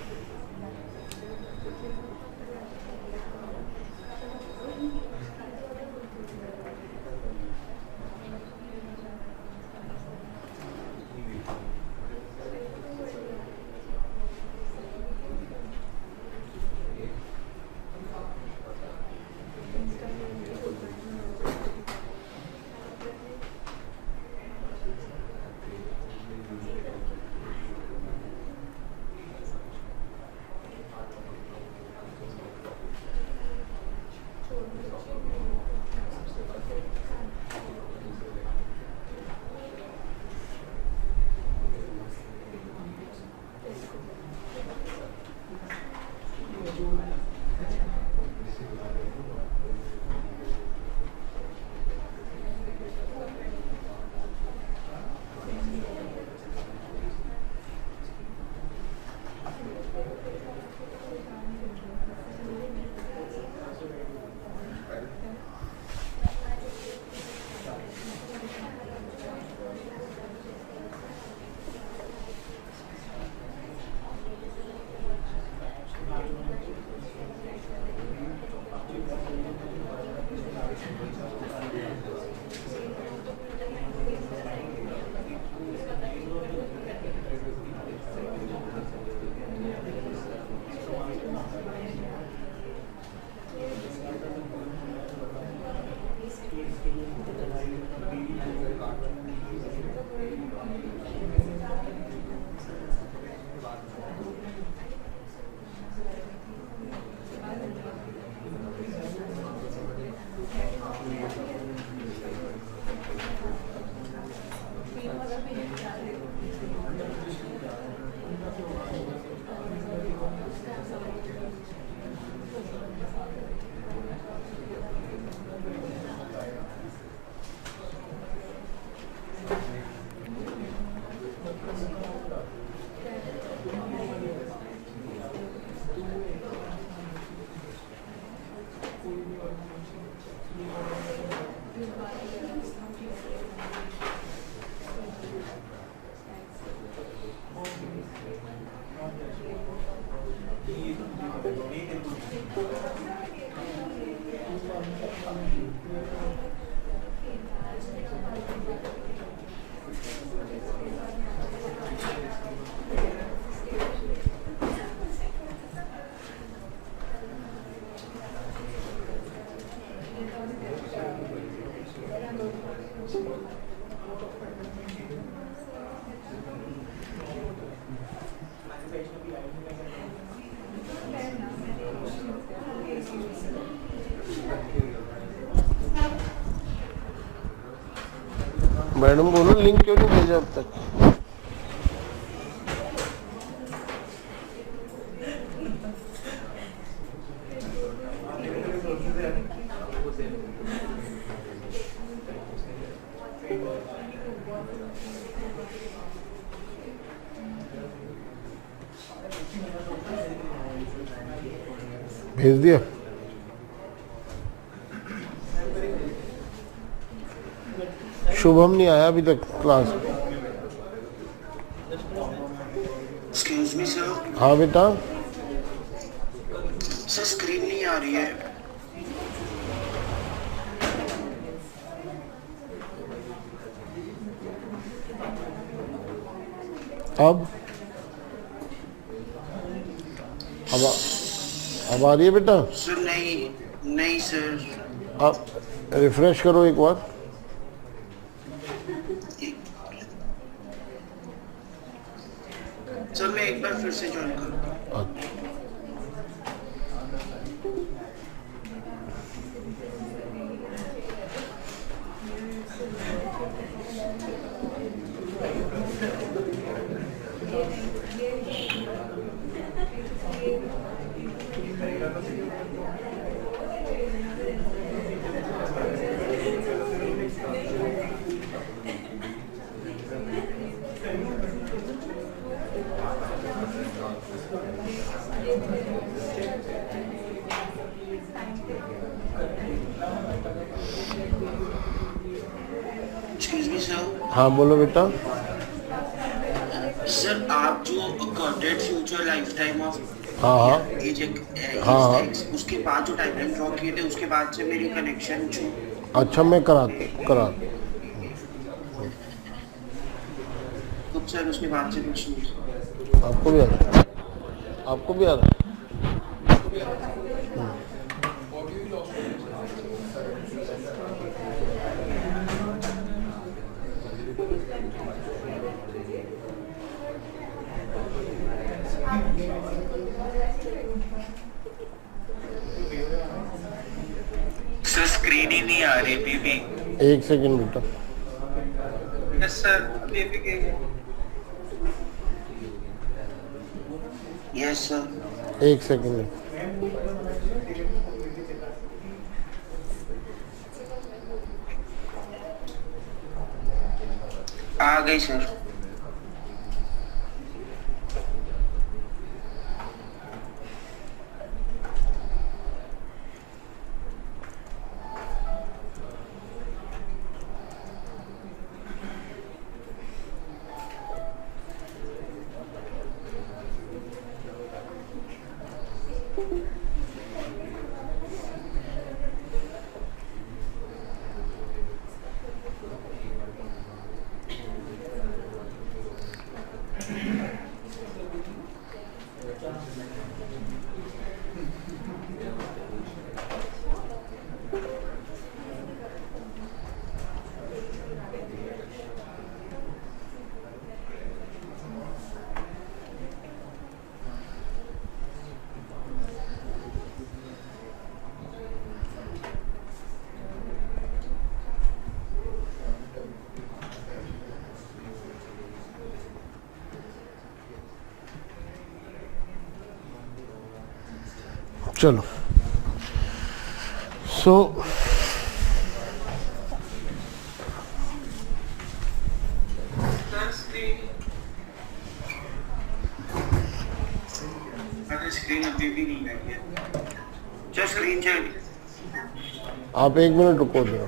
मैडम बोलो लिंक क्यों नहीं भेजा अब तक? भेज दिया। शुभम नहीं आया अभी तक क्लास। एक्सक्यूज मी सर, हाँ बेटा, सर स्क्रीन नहीं आ रही है। अब अब आ रही है बेटा। सर नहीं, नहीं सर। अब रिफ्रेश करो एक बार। सर मैं एक बार फिर से ज्वाइन करूँ। अच्छा, एक्सक्यूज मी सर, हाँ बोलो बेटा। सर आप जो accorded future life time of हाँ हाँ एज हाँ। उसके बाद जो टाइमलाइन ड्रॉ किए थे उसके बाद से मेरी कनेक्शन जो अच्छा, मैं करा तो सर उसके बाद से कुछ नहीं। आपको भी आ रहा है? आपको भी आ रहा है? सर स्क्रीन ही नहीं आ रही अभी भी। एक सेकंड बेटा। यस सर, अभी भी गई। Yes sir. एक सेकंड। आ गई सर। चलो, सो स्क्रीन अभी भी नहीं लगी है। सर स्क्रीन चल। आप एक मिनट रुको जरा।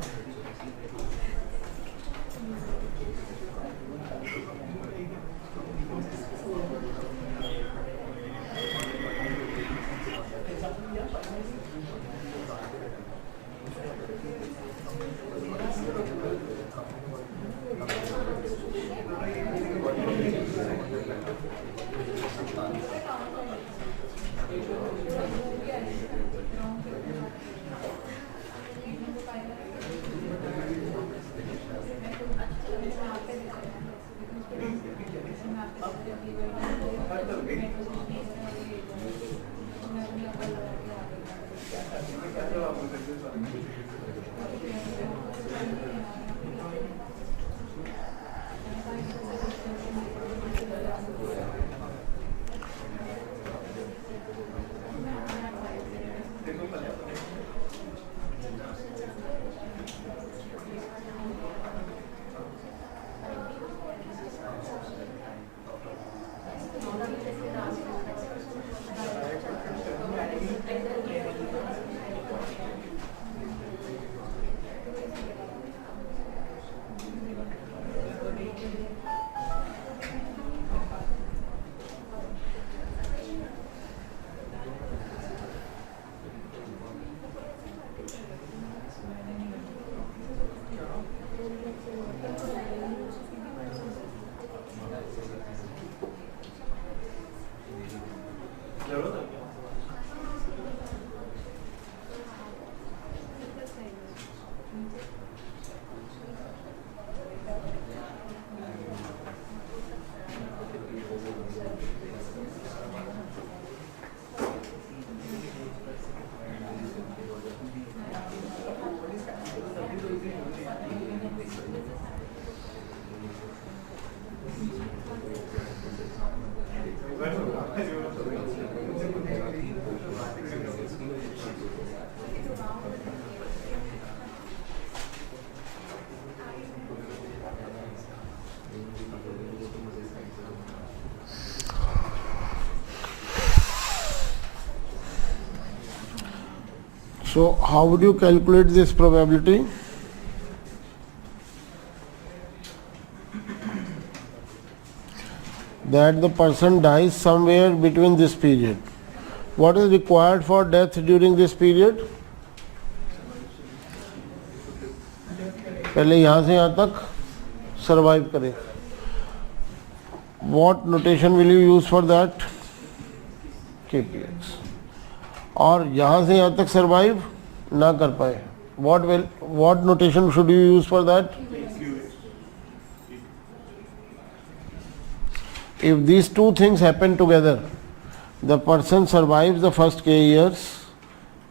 So how would you calculate this probability? That the person dies somewhere between this period. What is required for death during this period? पहले यहाँ से यहाँ तक survive करे. What notation will you use for that? KPX. और यहाँ से यहाँ तक survive ना कर पाए. What notation should you use for that? If these two things happen together, the person survives the first k years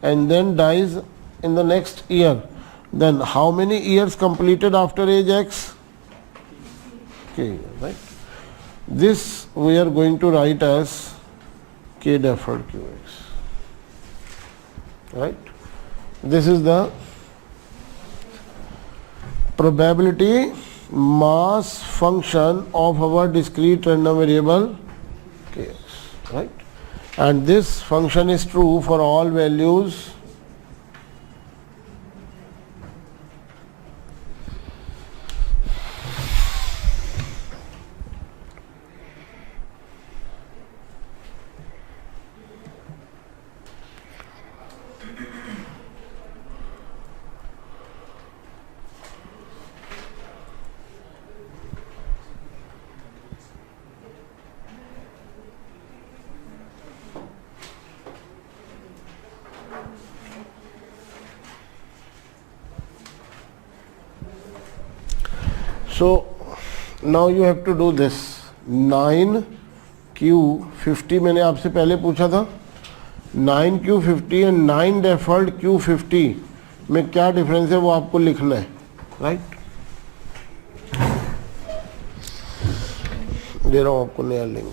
and then dies in the next year, then how many years completed after age X? K years, right? This we are going to write as K deferred QX, right? This is the probability mass function of our discrete random variable Kx, right? And this function is true for all values So now you have to do this. 9Q50 मैंने आपसे पहले पूछा था. 9Q50 and 9 deferred Q50 में क्या difference है वो आपको लिखना है, राइट? दे रहा हूँ आपको नया लिंक.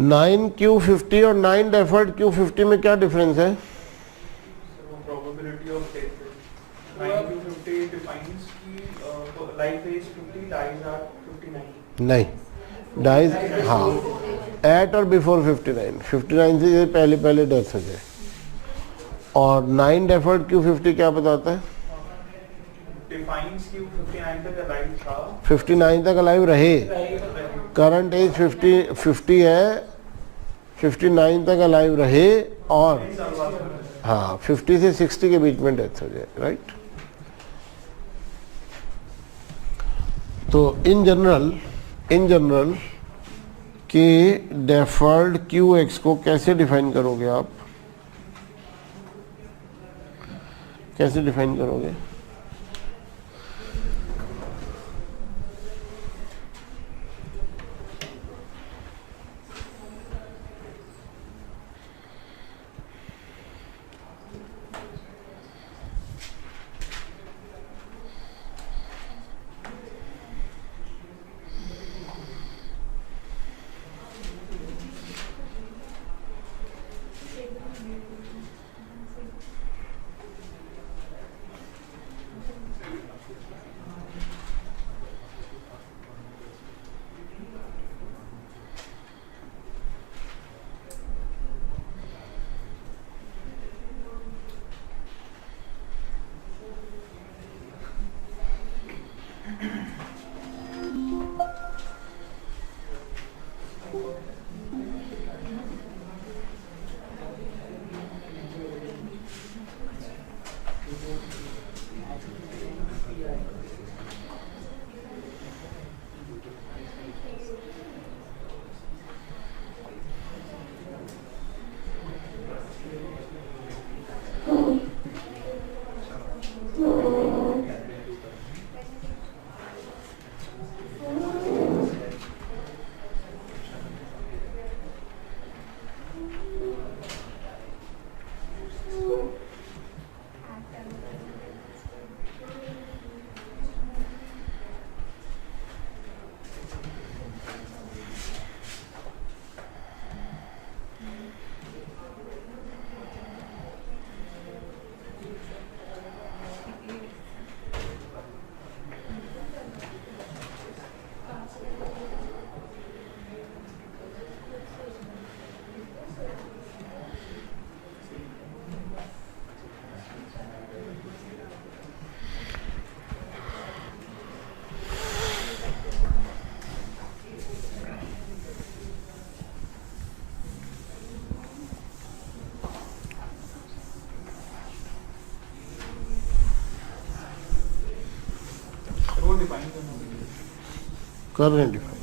नाइन Q50 और 9 deferred Q50 में क्या डिफरेंस है? Probability of death. 9Q50 defines कि life age 50, dies at 59. नहीं, डाइज हाँ एट और बिफोर 59. 59 से पहले डेथ हो जाए. और 9 deferred Q50 क्या बताता है? Defines कि 59 तक alive था. 59 तक अलाइव रहे. करंट एज 50 है, 59 तक अलाइव रहे और हाँ 50 से 60 के बीच में डेथ हो जाए, राइट? तो इन जनरल के डेफर्ड QX को कैसे डिफाइन करोगे आप? कैसे डिफाइन करोगे? वो डिफाइन करना होगा। कर रहे हैं डिफाइन।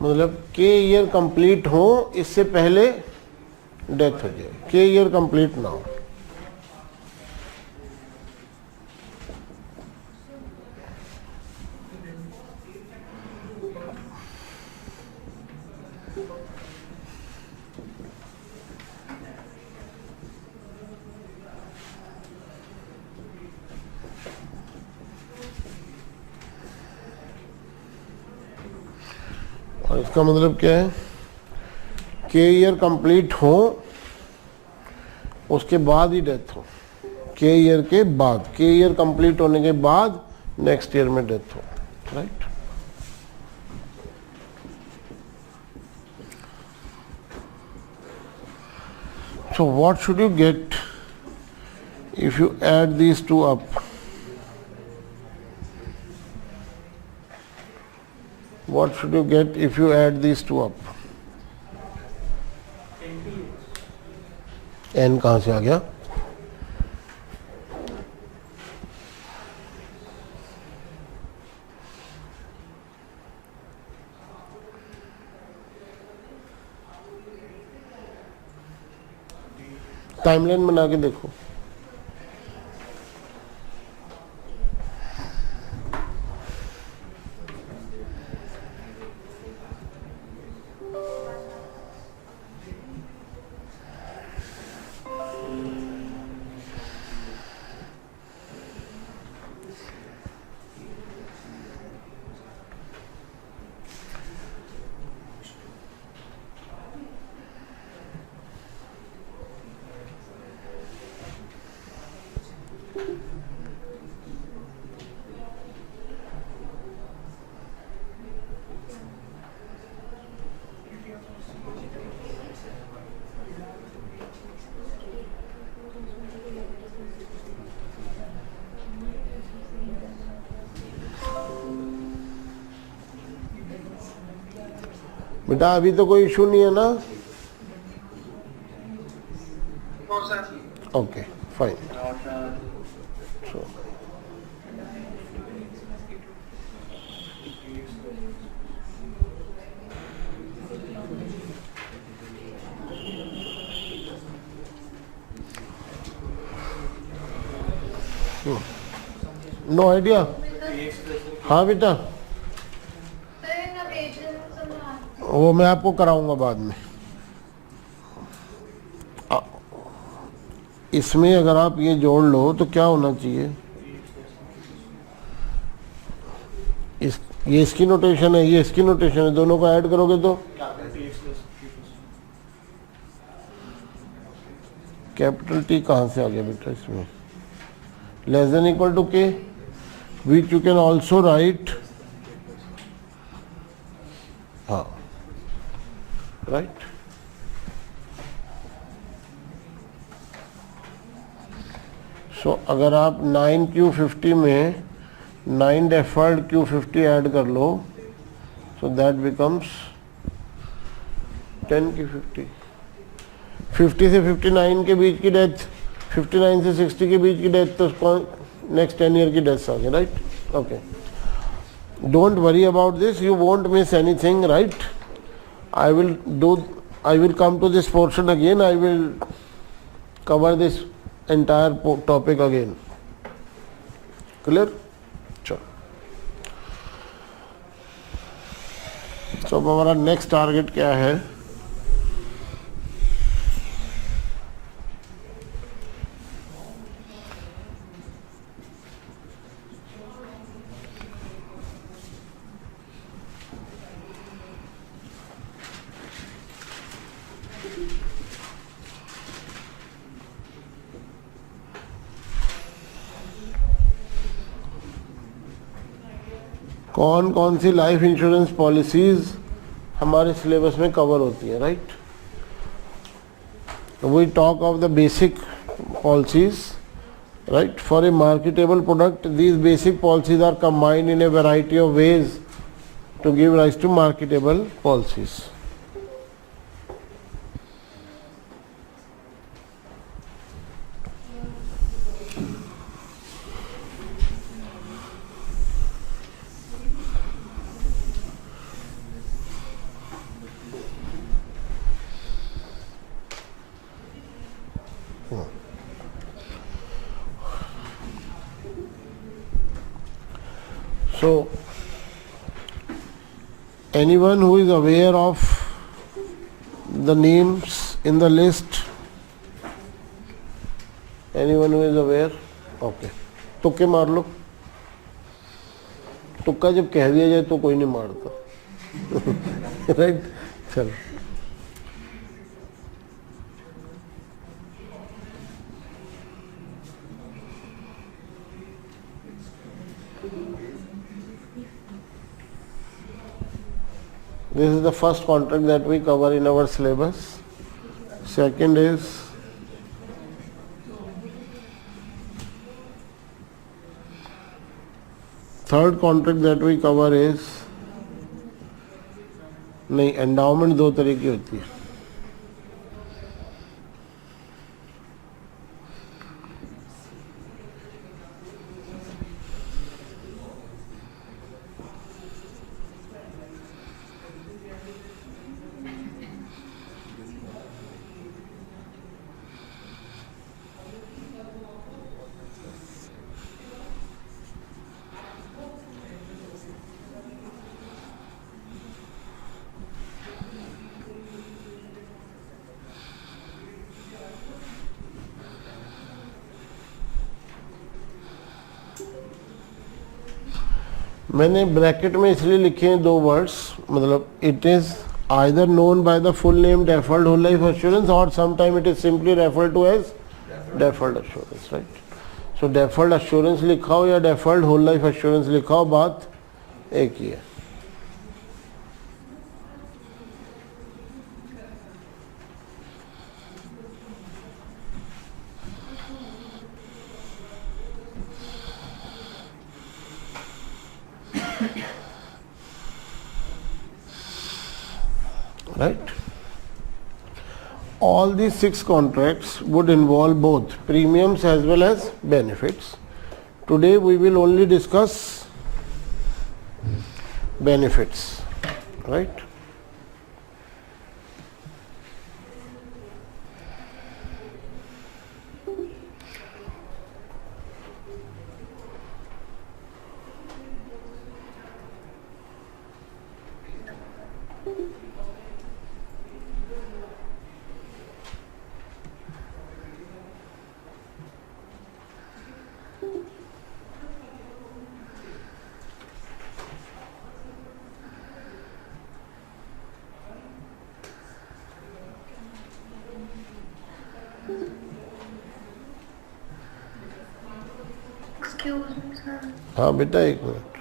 मतलब के ईयर कंप्लीट हो इससे पहले डेथ हो जाए, के ईयर कंप्लीट ना हो। और इसका मतलब क्या है, के ईयर कंप्लीट हो उसके बाद ही डेथ हो, के ईयर के बाद, के ईयर कंप्लीट होने के बाद नेक्स्ट ईयर में डेथ हो, right. So what should you get if you add these two up? What should you get if you add these two up? n कहाँ से आ गया? टाइमलाइन बना के देखो। बेटा अभी तो कोई इशू नहीं है ना? Okay fine. No idea. हाँ बेटा, वो मैं आपको कराऊंगा बाद में। इसमें अगर आप ये जोड़ लो तो क्या होना चाहिए, ये इसकी नोटेशन है, ये इसकी नोटेशन है, दोनों को ऐड करोगे तो कैपिटल टी कहाँ से आ गया बेटा इसमें? लेस देन इक्वल टू के, which you can also right, हाँ राइट। सो अगर आप 9Q50 में 9 डेफर्ड Q50 ऐड कर लो, सो दैट बिकम्स 10Q50। 50 से 59 के बीच की डेथ, 59 से 60 के बीच की डेथ, तो उसको नेक्स्ट 10 ईयर की डेथ आ गई, right. Okay, don't worry about this, you won't miss anything, right. I will come to this portion again. I will cover this entire topic again. Clear? चलो, तो हमारा नेक्स्ट टारगेट क्या है? कौन कौन सी लाइफ इंश्योरेंस पॉलिसीज हमारे syllabus में कवर होती है, right? We talk of the basic policies, right? For a marketable product these basic policies are combined in a variety of ways to give rise to marketable policies. So anyone who is aware of the names in the list, anyone who is aware? Okay, तुक्के मार लो. तुक्का जब कह दिया जाए तो कोई नहीं मारता. राइट? चलो. This is the first contract that we cover in our syllabus. Second is third contract that we cover is नहीं, एंडाउमेंट दो तरह की होती है. मैंने ब्रैकेट में इसलिए लिखे हैं दो वर्ड्स, मतलब it is either known by the full name deferred whole life assurance और sometime it is simply referred to as deferred assurance, right? So deferred assurance लिखा हो या डेफर्ड होल लाइफ एश्योरेंस लिखा हो, बात एक ही है. Right? All these 6 contracts would involve both premiums as well as benefits. Today we will only discuss benefits, right? हाँ बेटा, एक minute.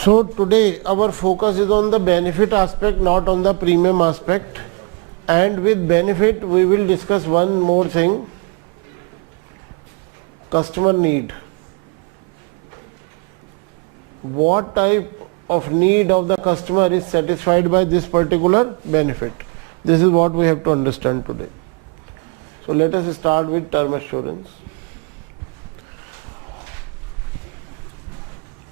So today our focus is on the benefit aspect, not on the premium aspect. And with benefit we will discuss one more thing, customer need. What type of need of the customer is satisfied by this particular benefit? This is what we have to understand today. So let us start with term assurance.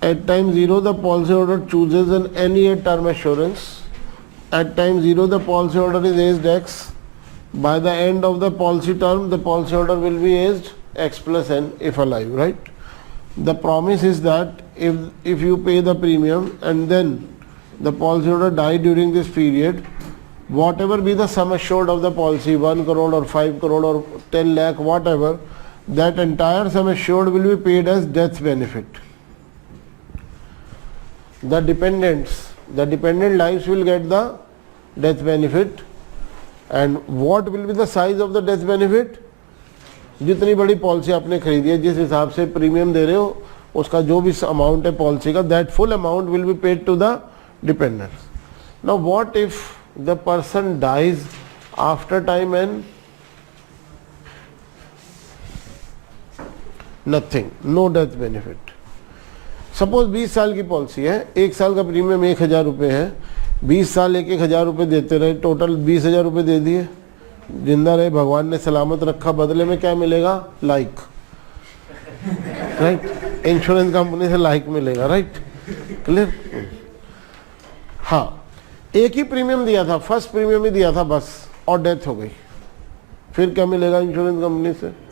At time 0 the policyholder chooses an any term assurance. At time 0 the policyholder is aged X. By the end of the policy term the policyholder will be aged X plus N if alive, right? The promise is that if you pay the premium and then the policyholder die during this period, whatever be the sum assured of the policy, 1 crore or 5 crore or 10 lakh, whatever, that entire sum assured will be paid as death benefit. The dependent lives will get the death benefit. And what will be the size of the death benefit? जितनी बड़ी policy आपने खरीदी है, जिस हिसाब से premium दे रहे हो, उसका जो भी अमाउंट है पॉलिसी का, that full amount will be paid to the dependents. Now what if the person dies after time n? Nothing, no death benefit. Suppose 20 साल की पॉलिसी है, 1 साल का प्रीमियम 1000 रुपये है, 20 साल 1,000 रुपये देते रहे, टोटल 20,000 रुपये दे दिए, जिंदा रहे, भगवान ने सलामत रखा, बदले में क्या मिलेगा? Like, right? इंश्योरेंस कंपनी से लाइक मिलेगा, राइट? क्लियर? हाँ, एक ही प्रीमियम दिया था, फर्स्ट प्रीमियम ही दिया था बस, और डेथ हो गई, फिर क्या मिलेगा इंश्योरेंस कंपनी से?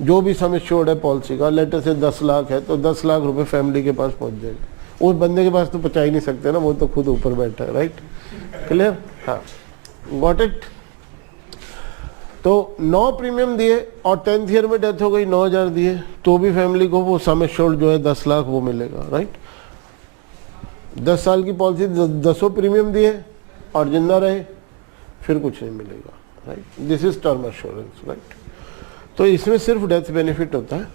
जो भी सम एश्योर्ड है पॉलिसी का, लेटर से 10 लाख है तो 10 लाख रुपए फैमिली के पास पहुंच जाएगा। उस बंदे के पास तो पहुंचा ही नहीं सकते ना, वो तो खुद ऊपर बैठा है, राइट? क्लियर? हाँ, गॉट इट? तो 9 प्रीमियम दिए और 10th ईयर में डेथ हो गई, 9,000 दिए, तो भी फैमिली को वो सम एश्योर्ड जो है 10 लाख वो मिलेगा, राइट? 10 साल की पॉलिसी, 10 प्रीमियम दिए और जिंदा रहे, फिर कुछ नहीं मिलेगा, right? This is term assurance, right? तो इसमें सिर्फ डेथ बेनिफिट होता है।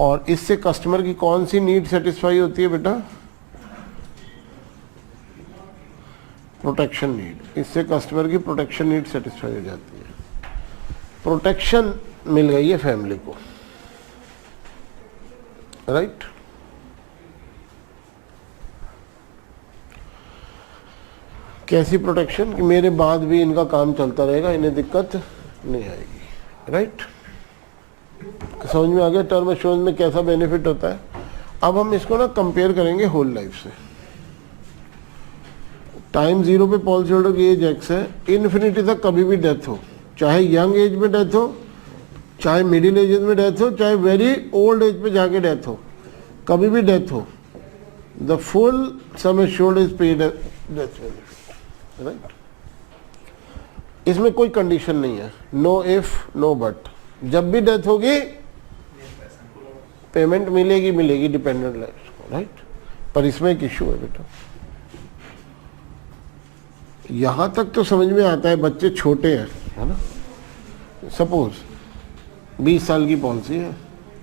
और इससे कस्टमर की कौन सी नीड सेटिस्फाई होती है बेटा? Protection need. इससे कस्टमर की प्रोटेक्शन नीड सेटिस्फाई हो जाती है। प्रोटेक्शन मिल गई है फैमिली को, राइट? कैसी प्रोटेक्शन? कि मेरे बाद भी इनका काम चलता रहेगा, इन्हें दिक्कत नहीं आएगी, राइट? समझ में आ गया टर्म एश्योरेंस में कैसा बेनिफिट होता है? अब हम इसको ना कंपेयर करेंगे होल लाइफ से। टाइम 0 पे पॉलिसी होल्डर की एज एक्स है, इन्फिनिटी तक कभी भी डेथ हो, चाहे यंग एज में डेथ हो, चाहे मिडिल एज में डेथ हो, चाहे वेरी ओल्ड एज पे जाके डेथ हो, कभी भी डेथ हो, the full sum assured is paid death benefit, right? इसमें कोई कंडीशन नहीं है, नो इफ नो बट। जब भी डेथ होगी पेमेंट मिलेगी डिपेंडेंट लाइफ को, राइट? पर इसमें एक इश्यू है बेटा, यहां तक तो समझ में आता है, बच्चे छोटे हैं, है ना? सपोज 20 साल की पॉलिसी है,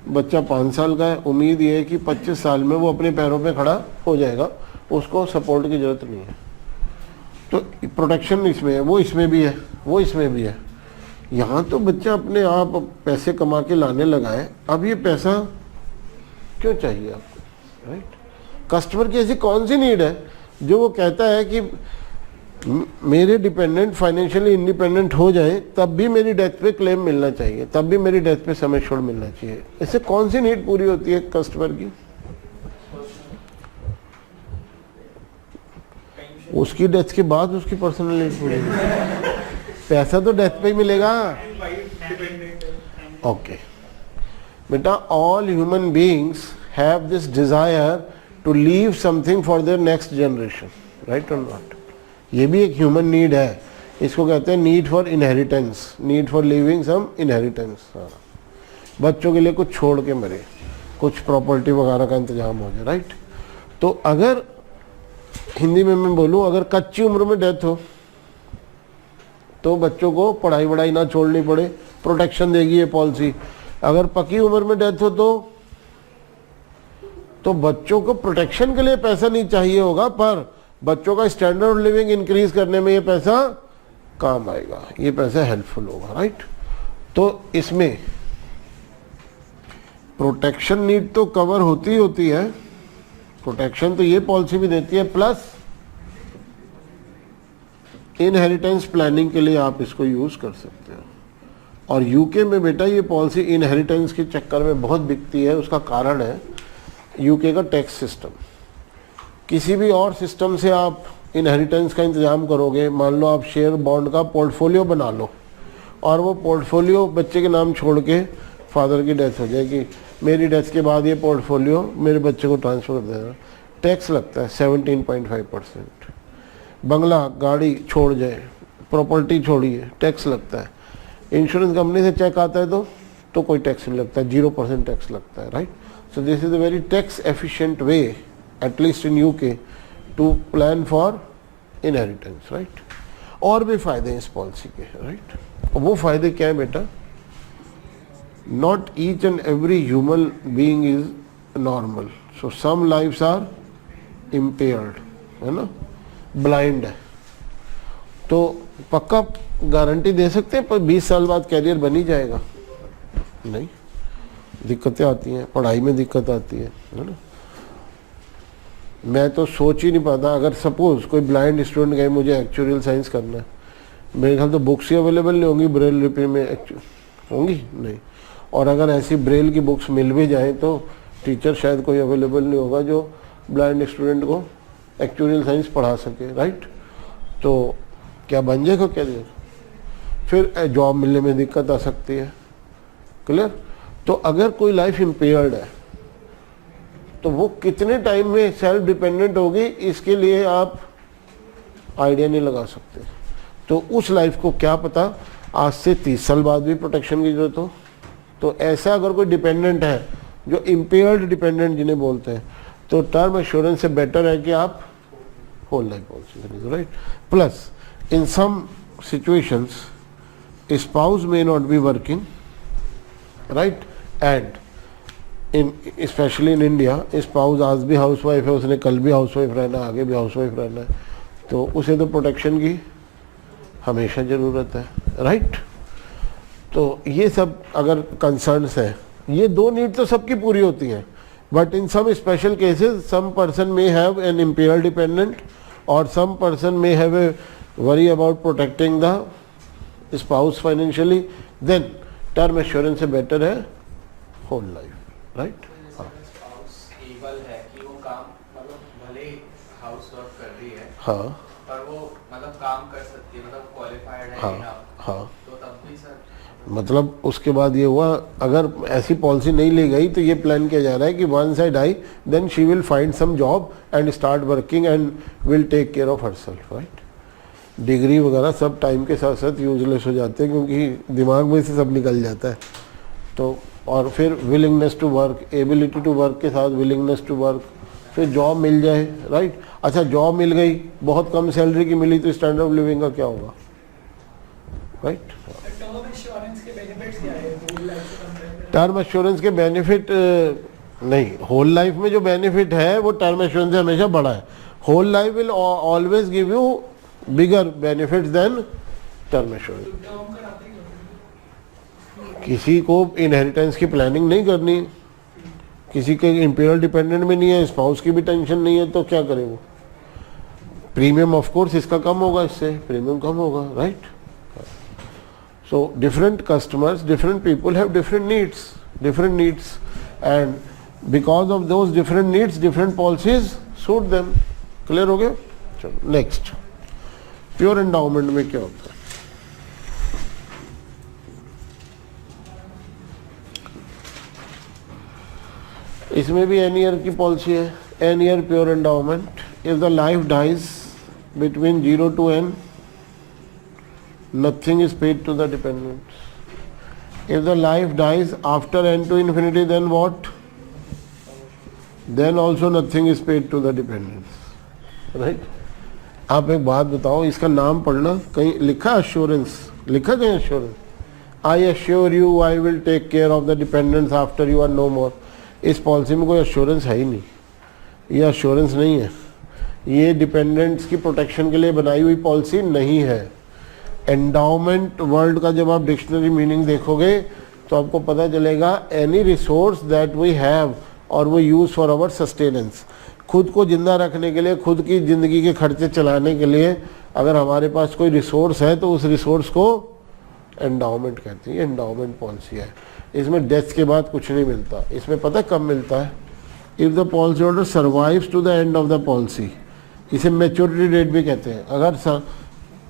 बच्चा 5 साल का है, उम्मीद ये है कि 25 साल में वो अपने पैरों पे खड़ा हो जाएगा, उसको सपोर्ट की जरूरत नहीं है, तो प्रोटेक्शन इसमें है, वो इसमें भी है, वो इसमें भी है। यहाँ तो बच्चा अपने आप पैसे कमा के लाने लगा है, अब ये पैसा क्यों चाहिए आपको, राइट? कस्टमर की ऐसी कौन सी नीड है जो वो कहता है कि मेरे डिपेंडेंट फाइनेंशियली इंडिपेंडेंट हो जाए तब भी मेरी डेथ पे क्लेम मिलना चाहिए, तब भी मेरी डेथ पे सम एश्योर्ड मिलना चाहिए? ऐसे कौन सी नीड पूरी होती है कस्टमर की? उसकी डेथ के बाद उसकी पर्सनल नीड पूरी होगी। पैसा तो डेथ पे ही मिलेगा। ओके बेटा, all human beings have this desire to leave something for their next generation, right और नॉट? ये भी एक ह्यूमन नीड है, इसको कहते हैं need for inheritance, need for living some inheritance. बच्चों के लिए कुछ छोड़ के मरे, कुछ प्रॉपर्टी वगैरह का इंतजाम हो जाए, राइट? तो अगर हिंदी में मैं बोलूं, अगर कच्ची उम्र में डेथ हो तो बच्चों को पढ़ाई वढ़ाई ना छोड़नी पड़े, प्रोटेक्शन देगी ये पॉलिसी। अगर पक्की उम्र में डेथ हो तो बच्चों को प्रोटेक्शन के लिए पैसा नहीं चाहिए होगा, पर बच्चों का स्टैंडर्ड ऑफ लिविंग इंक्रीज करने में ये पैसा काम आएगा, ये पैसा हेल्पफुल होगा, राइट। तो इसमें प्रोटेक्शन नीड तो कवर होती ही होती है, प्रोटेक्शन तो ये पॉलिसी भी देती है, प्लस इनहेरिटेंस प्लानिंग के लिए आप इसको यूज कर सकते हो। और यूके में बेटा ये पॉलिसी इनहेरिटेंस के चक्कर में बहुत बिकती है, उसका कारण है यूके का टैक्स सिस्टम। किसी भी और सिस्टम से आप इनहेरिटेंस का इंतजाम करोगे, मान लो आप शेयर बॉन्ड का पोर्टफोलियो बना लो और वो पोर्टफोलियो बच्चे के नाम छोड़ के फादर की डेथ हो जाएगी, मेरी डेथ के बाद ये पोर्टफोलियो मेरे बच्चे को ट्रांसफर कर देना, टैक्स लगता है 17.5%। बंगला गाड़ी छोड़ जाए, प्रॉपर्टी छोड़िए, टैक्स लगता है। इंश्योरेंस कंपनी से चेक आता है तो कोई टैक्स नहीं लगता है, 0% टैक्स लगता है, right. So this is a very tax efficient way, at least in UK, to plan for inheritance, right. और भी फायदे हैं इस पॉलिसी के, राइट। वो फायदे क्या है बेटा? Not each and every human being is normal, so some lives are impaired, है ना, ब्लाइंड है। तो पक्का गारंटी दे सकते हैं पर 20 साल बाद कैरियर बन ही जाएगा? नहीं, दिक्कतें आती हैं, पढ़ाई में दिक्कत आती है ना। मैं तो सोच ही नहीं पाता, अगर सपोज कोई ब्लाइंड स्टूडेंट कहे मुझे एक्चुअरियल साइंस करना है, मेरे ख्याल तो बुक्स ही अवेलेबल नहीं होंगी ब्रेल लिपि में, होंगी नहीं। और अगर ऐसी ब्रेल की बुक्स मिल भी जाए तो टीचर शायद कोई अवेलेबल नहीं होगा जो ब्लाइंड स्टूडेंट को एक्चुअरियल साइंस पढ़ा सके, राइट। तो क्या बन जाएगा कैरियर? फिर जॉब मिलने में दिक्कत आ सकती है, क्लियर। तो अगर कोई लाइफ इम्पेयर्ड है तो वो कितने टाइम में सेल्फ डिपेंडेंट होगी, इसके लिए आप आइडिया नहीं लगा सकते। तो उस लाइफ को क्या पता आज से 30 साल बाद भी प्रोटेक्शन की जरूरत हो। तो ऐसा अगर कोई डिपेंडेंट है जो इम्पेयर्ड डिपेंडेंट जिन्हें बोलते हैं, तो टर्म एश्योरेंस से बेटर है कि आप होल लाइफ पॉलिसी करिए, right. Plus in some situations spouse may not be working, right, and in especially in India spouse आज भी हाउसवाइफ है, उसने कल भी हाउसवाइफ रहना, आगे भी हाउसवाइफ रहना है, तो उसे तो प्रोटेक्शन की हमेशा ज़रूरत है, राइट। तो ये सब अगर कंसर्न्स हैं, ये दो नीड तो सबकी पूरी होती हैं, but in some special cases some person may have an impaired dependent और some person may have a worry about protecting the spouse financially, then term assurance से बेटर है whole life, right. Spouse able है कि वो काम मतलब भले house work कर रही है, हाँ, पर वो मतलब काम कर सकती है, मतलब क्वालिफाइड है, हाँ, enough, हाँ। तो तब भी सर मतलब उसके बाद ये हुआ, अगर ऐसी पॉलिसी नहीं ली गई तो ये प्लान किया जा रहा है कि once I die then she will find some job and start working and will take care of herself, right. Degree वगैरह सब टाइम के साथ साथ यूजलेस हो जाते हैं क्योंकि दिमाग में से सब निकल जाता है। तो और फिर willingness to work, ability to work के साथ विलिंगनेस टू वर्क, फिर जॉब मिल जाए, राइट। अच्छा जॉब मिल गई, बहुत कम सैलरी की मिली तो स्टैंडर्ड ऑफ लिविंग का क्या होगा, राइट। टर्म एश्योरेंस के बेनिफिट नहीं, होल लाइफ में जो बेनिफिट है वो टर्म एश्योरेंस से हमेशा बड़ा है। Whole life will always give you bigger benefits than term assurance. किसी को इनहेरिटेंस की प्लानिंग नहीं करनी, किसी के इम्पेयर्ड डिपेंडेंट में नहीं है, स्पाउस की भी टेंशन नहीं है, तो क्या करे वो? प्रीमियम ऑफ कोर्स इसका कम होगा, इससे प्रीमियम कम होगा, right. So different customers, different people have different needs, and because of those different needs, different policies suit them. Clear हो गया? चलो next, प्योर एंडाउमेंट में क्या होता है? इसमें भी एन ईयर की पॉलिसी है, n year pure endowment. If the life dies between 0 to n, nothing is paid to the dependents. If the life dies after n to infinity, then what? Then also nothing is paid to the dependents, right? आप एक बात बताओ, इसका नाम पढ़ना, कहीं लिखा assurance, लिखा कहीं assurance? I assure you I will take care of the dependents after you are no more. इस पॉलिसी में कोई एश्योरेंस है ही नहीं। ये अश्योरेंस नहीं है, ये डिपेंडेंट्स की प्रोटेक्शन के लिए बनाई हुई पॉलिसी नहीं है। एंडाउमेंट वर्ड का जब आप डिक्शनरी मीनिंग देखोगे तो आपको पता चलेगा any resource that we have और वो यूज फॉर आवर सस्टेनेंस, खुद को जिंदा रखने के लिए, खुद की ज़िंदगी के खर्चे चलाने के लिए अगर हमारे पास कोई रिसोर्स है तो उस रिसोर्स को एंडाउमेंट कहते हैं। एंडाउमेंट पॉलिसी है। इसमें डेथ के बाद कुछ नहीं मिलता। इसमें पता कब मिलता है? If the policy holder survives to the end of the policy, इसे मैच्योरिटी डेट भी कहते हैं। अगर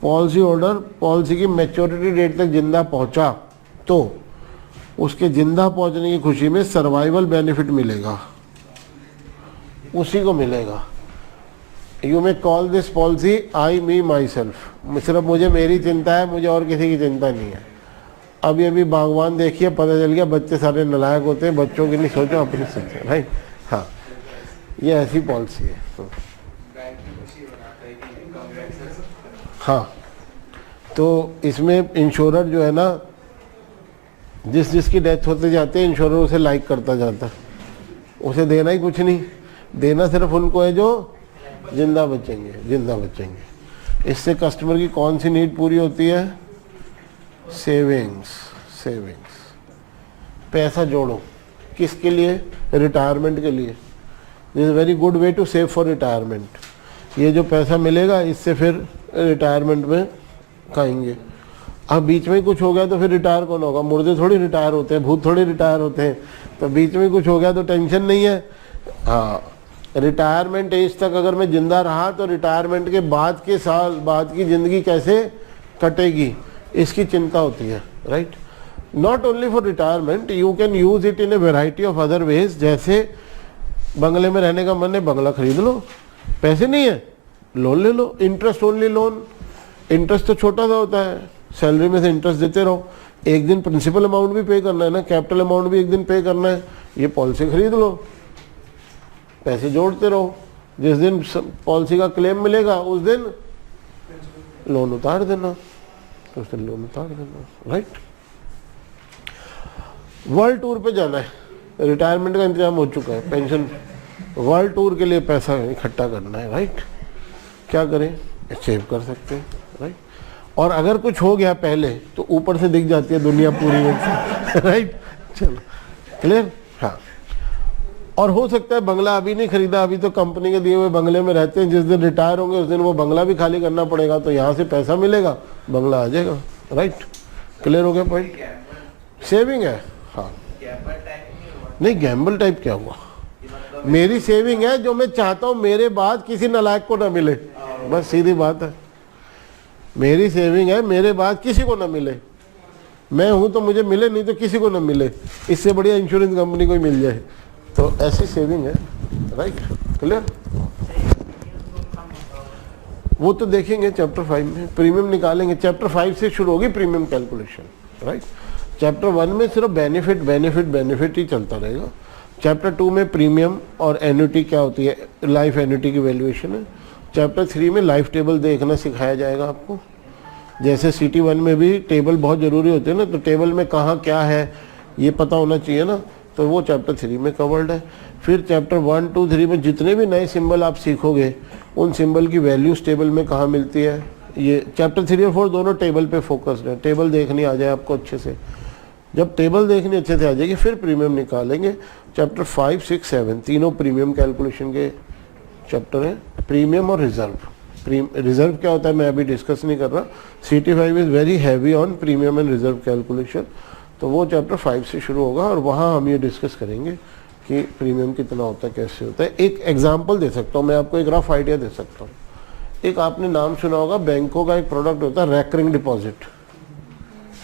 पॉलिसी होल्डर पॉलिसी की मैच्योरिटी डेट तक जिंदा पहुंचा तो उसके जिंदा पहुंचने की खुशी में सर्वाइवल बेनिफिट मिलेगा, उसी को मिलेगा। You may call this policy I me my self, सिर्फ मुझे मेरी चिंता है, मुझे और किसी की चिंता नहीं है। अभी अभी बागवान देखिए, पता चल गया बच्चे सारे नालायक होते हैं, बच्चों की नहीं सोचो अपनी सोचो, राइट। हाँ, ये ऐसी पॉलिसी है। हाँ, तो इसमें इंश्योरर जो है ना, जिस जिसकी डेथ होते जाते हैं इंश्योरर उसे लाइक करता जाता है, उसे देना ही कुछ नहीं, देना सिर्फ उनको है जो जिंदा बचेंगे, जिंदा बचेंगे। इससे कस्टमर की कौन सी नीड पूरी होती है? सेविंग्स, सेविंग्स, पैसा जोड़ो। किसके लिए? रिटायरमेंट के लिए। This is very good way to save for retirement. ये जो पैसा मिलेगा इससे फिर रिटायरमेंट में खाएंगे। अब बीच में कुछ हो गया तो फिर रिटायर कौन होगा? मुर्दे थोड़ी रिटायर होते हैं, भूत थोड़ी रिटायर होते हैं। तो बीच में कुछ हो गया तो टेंशन नहीं है। हाँ, रिटायरमेंट एज तक अगर मैं जिंदा रहा तो रिटायरमेंट के बाद के साल बाद की ज़िंदगी कैसे कटेगी इसकी चिंता होती है, right. Not only for retirement, you can use it in a variety of other ways. जैसे बंगले में रहने का मन है, बंगला खरीद लो, पैसे नहीं है लोन ले लो, इंटरेस्ट ओनली लोन। इंटरेस्ट तो छोटा सा होता है, सैलरी में से इंटरेस्ट देते रहो। एक दिन प्रिंसिपल अमाउंट भी पे करना है ना, कैपिटल अमाउंट भी एक दिन पे करना है। ये पॉलिसी खरीद लो, पैसे जोड़ते रहो, जिस दिन पॉलिसी का क्लेम मिलेगा उस दिन लोन उतार देना, उस दिन लोन उतार देना, राइट। वर्ल्ड टूर पे जाना है, रिटायरमेंट का इंतजाम हो चुका है, पेंशन, वर्ल्ड टूर के लिए पैसा इकट्ठा करना है, राइट। क्या करें? सेव कर सकते हैं, राइट। और अगर कुछ हो गया पहले तो ऊपर से दिख जाती है दुनिया पूरी में, राइट। चलो, क्लियर। हाँ, और हो सकता है बंगला अभी नहीं खरीदा, अभी तो कंपनी के दिए हुए बंगले में रहते हैं, जिस दिन रिटायर होंगे उस दिन वो बंगला भी खाली करना पड़ेगा, तो यहाँ से पैसा मिलेगा, बंगला आ जाएगा, राइट। क्लियर हो गया पॉइंट? सेविंग है। हाँ, नहीं, गैम्बल टाइप क्या हुआ? मेरी सेविंग है जो मैं चाहता हूँ मेरे बाद किसी नालायक को ना मिले, बस सीधी बात है। मेरी सेविंग है, मेरे बाद किसी को ना मिले। मैं हूं तो मुझे मिले, नहीं तो किसी को ना मिले। इससे बढ़िया इंश्योरेंस कंपनी को ही मिल जाए, तो ऐसी सेविंग है, राइट। क्लियर? वो तो देखेंगे चैप्टर 5 में, प्रीमियम निकालेंगे। चैप्टर 5 से शुरू होगी प्रीमियम कैलकुलेशन, राइट। चैप्टर 1 में सिर्फ बेनिफिट बेनिफिट बेनिफिट ही चलता रहेगा। चैप्टर 2 में प्रीमियम और एन्युटी क्या होती है, लाइफ एन्युटी की वैल्यूएशन है। चैप्टर 3 में लाइफ टेबल देखना सिखाया जाएगा आपको। जैसे सिटी 1 में भी टेबल बहुत ज़रूरी होते हैं ना, तो टेबल में कहाँ क्या है ये पता होना चाहिए ना, तो वो चैप्टर 3 में कवर्ड है। फिर चैप्टर 1, 2, 3 में जितने भी नए सिंबल आप सीखोगे उन सिंबल की वैल्यूज टेबल में कहाँ मिलती है, ये चैप्टर 3 और 4 दोनों टेबल पे फोकस्ड है। टेबल देखनी आ जाए आपको अच्छे से। जब टेबल देखनी अच्छे से आ जाएगी फिर प्रीमियम निकालेंगे। चैप्टर 5, 6, 7 तीनों प्रीमियम कैलकुलेशन के चैप्टर हैं। प्रीमियम और रिजर्व। रिजर्व क्या होता है मैं अभी डिस्कस नहीं कर रहा। CT5 is very heavy on premium and reserve calculation, तो वो चैप्टर 5 से शुरू होगा और वहाँ हम ये डिस्कस करेंगे कि प्रीमियम कितना होता है, कैसे होता है। एक एग्जांपल दे सकता हूँ मैं आपको, एक रफ आइडिया दे सकता हूँ। एक आपने नाम सुना होगा, बैंकों का एक प्रोडक्ट होता है रेकरिंग डिपॉजिट,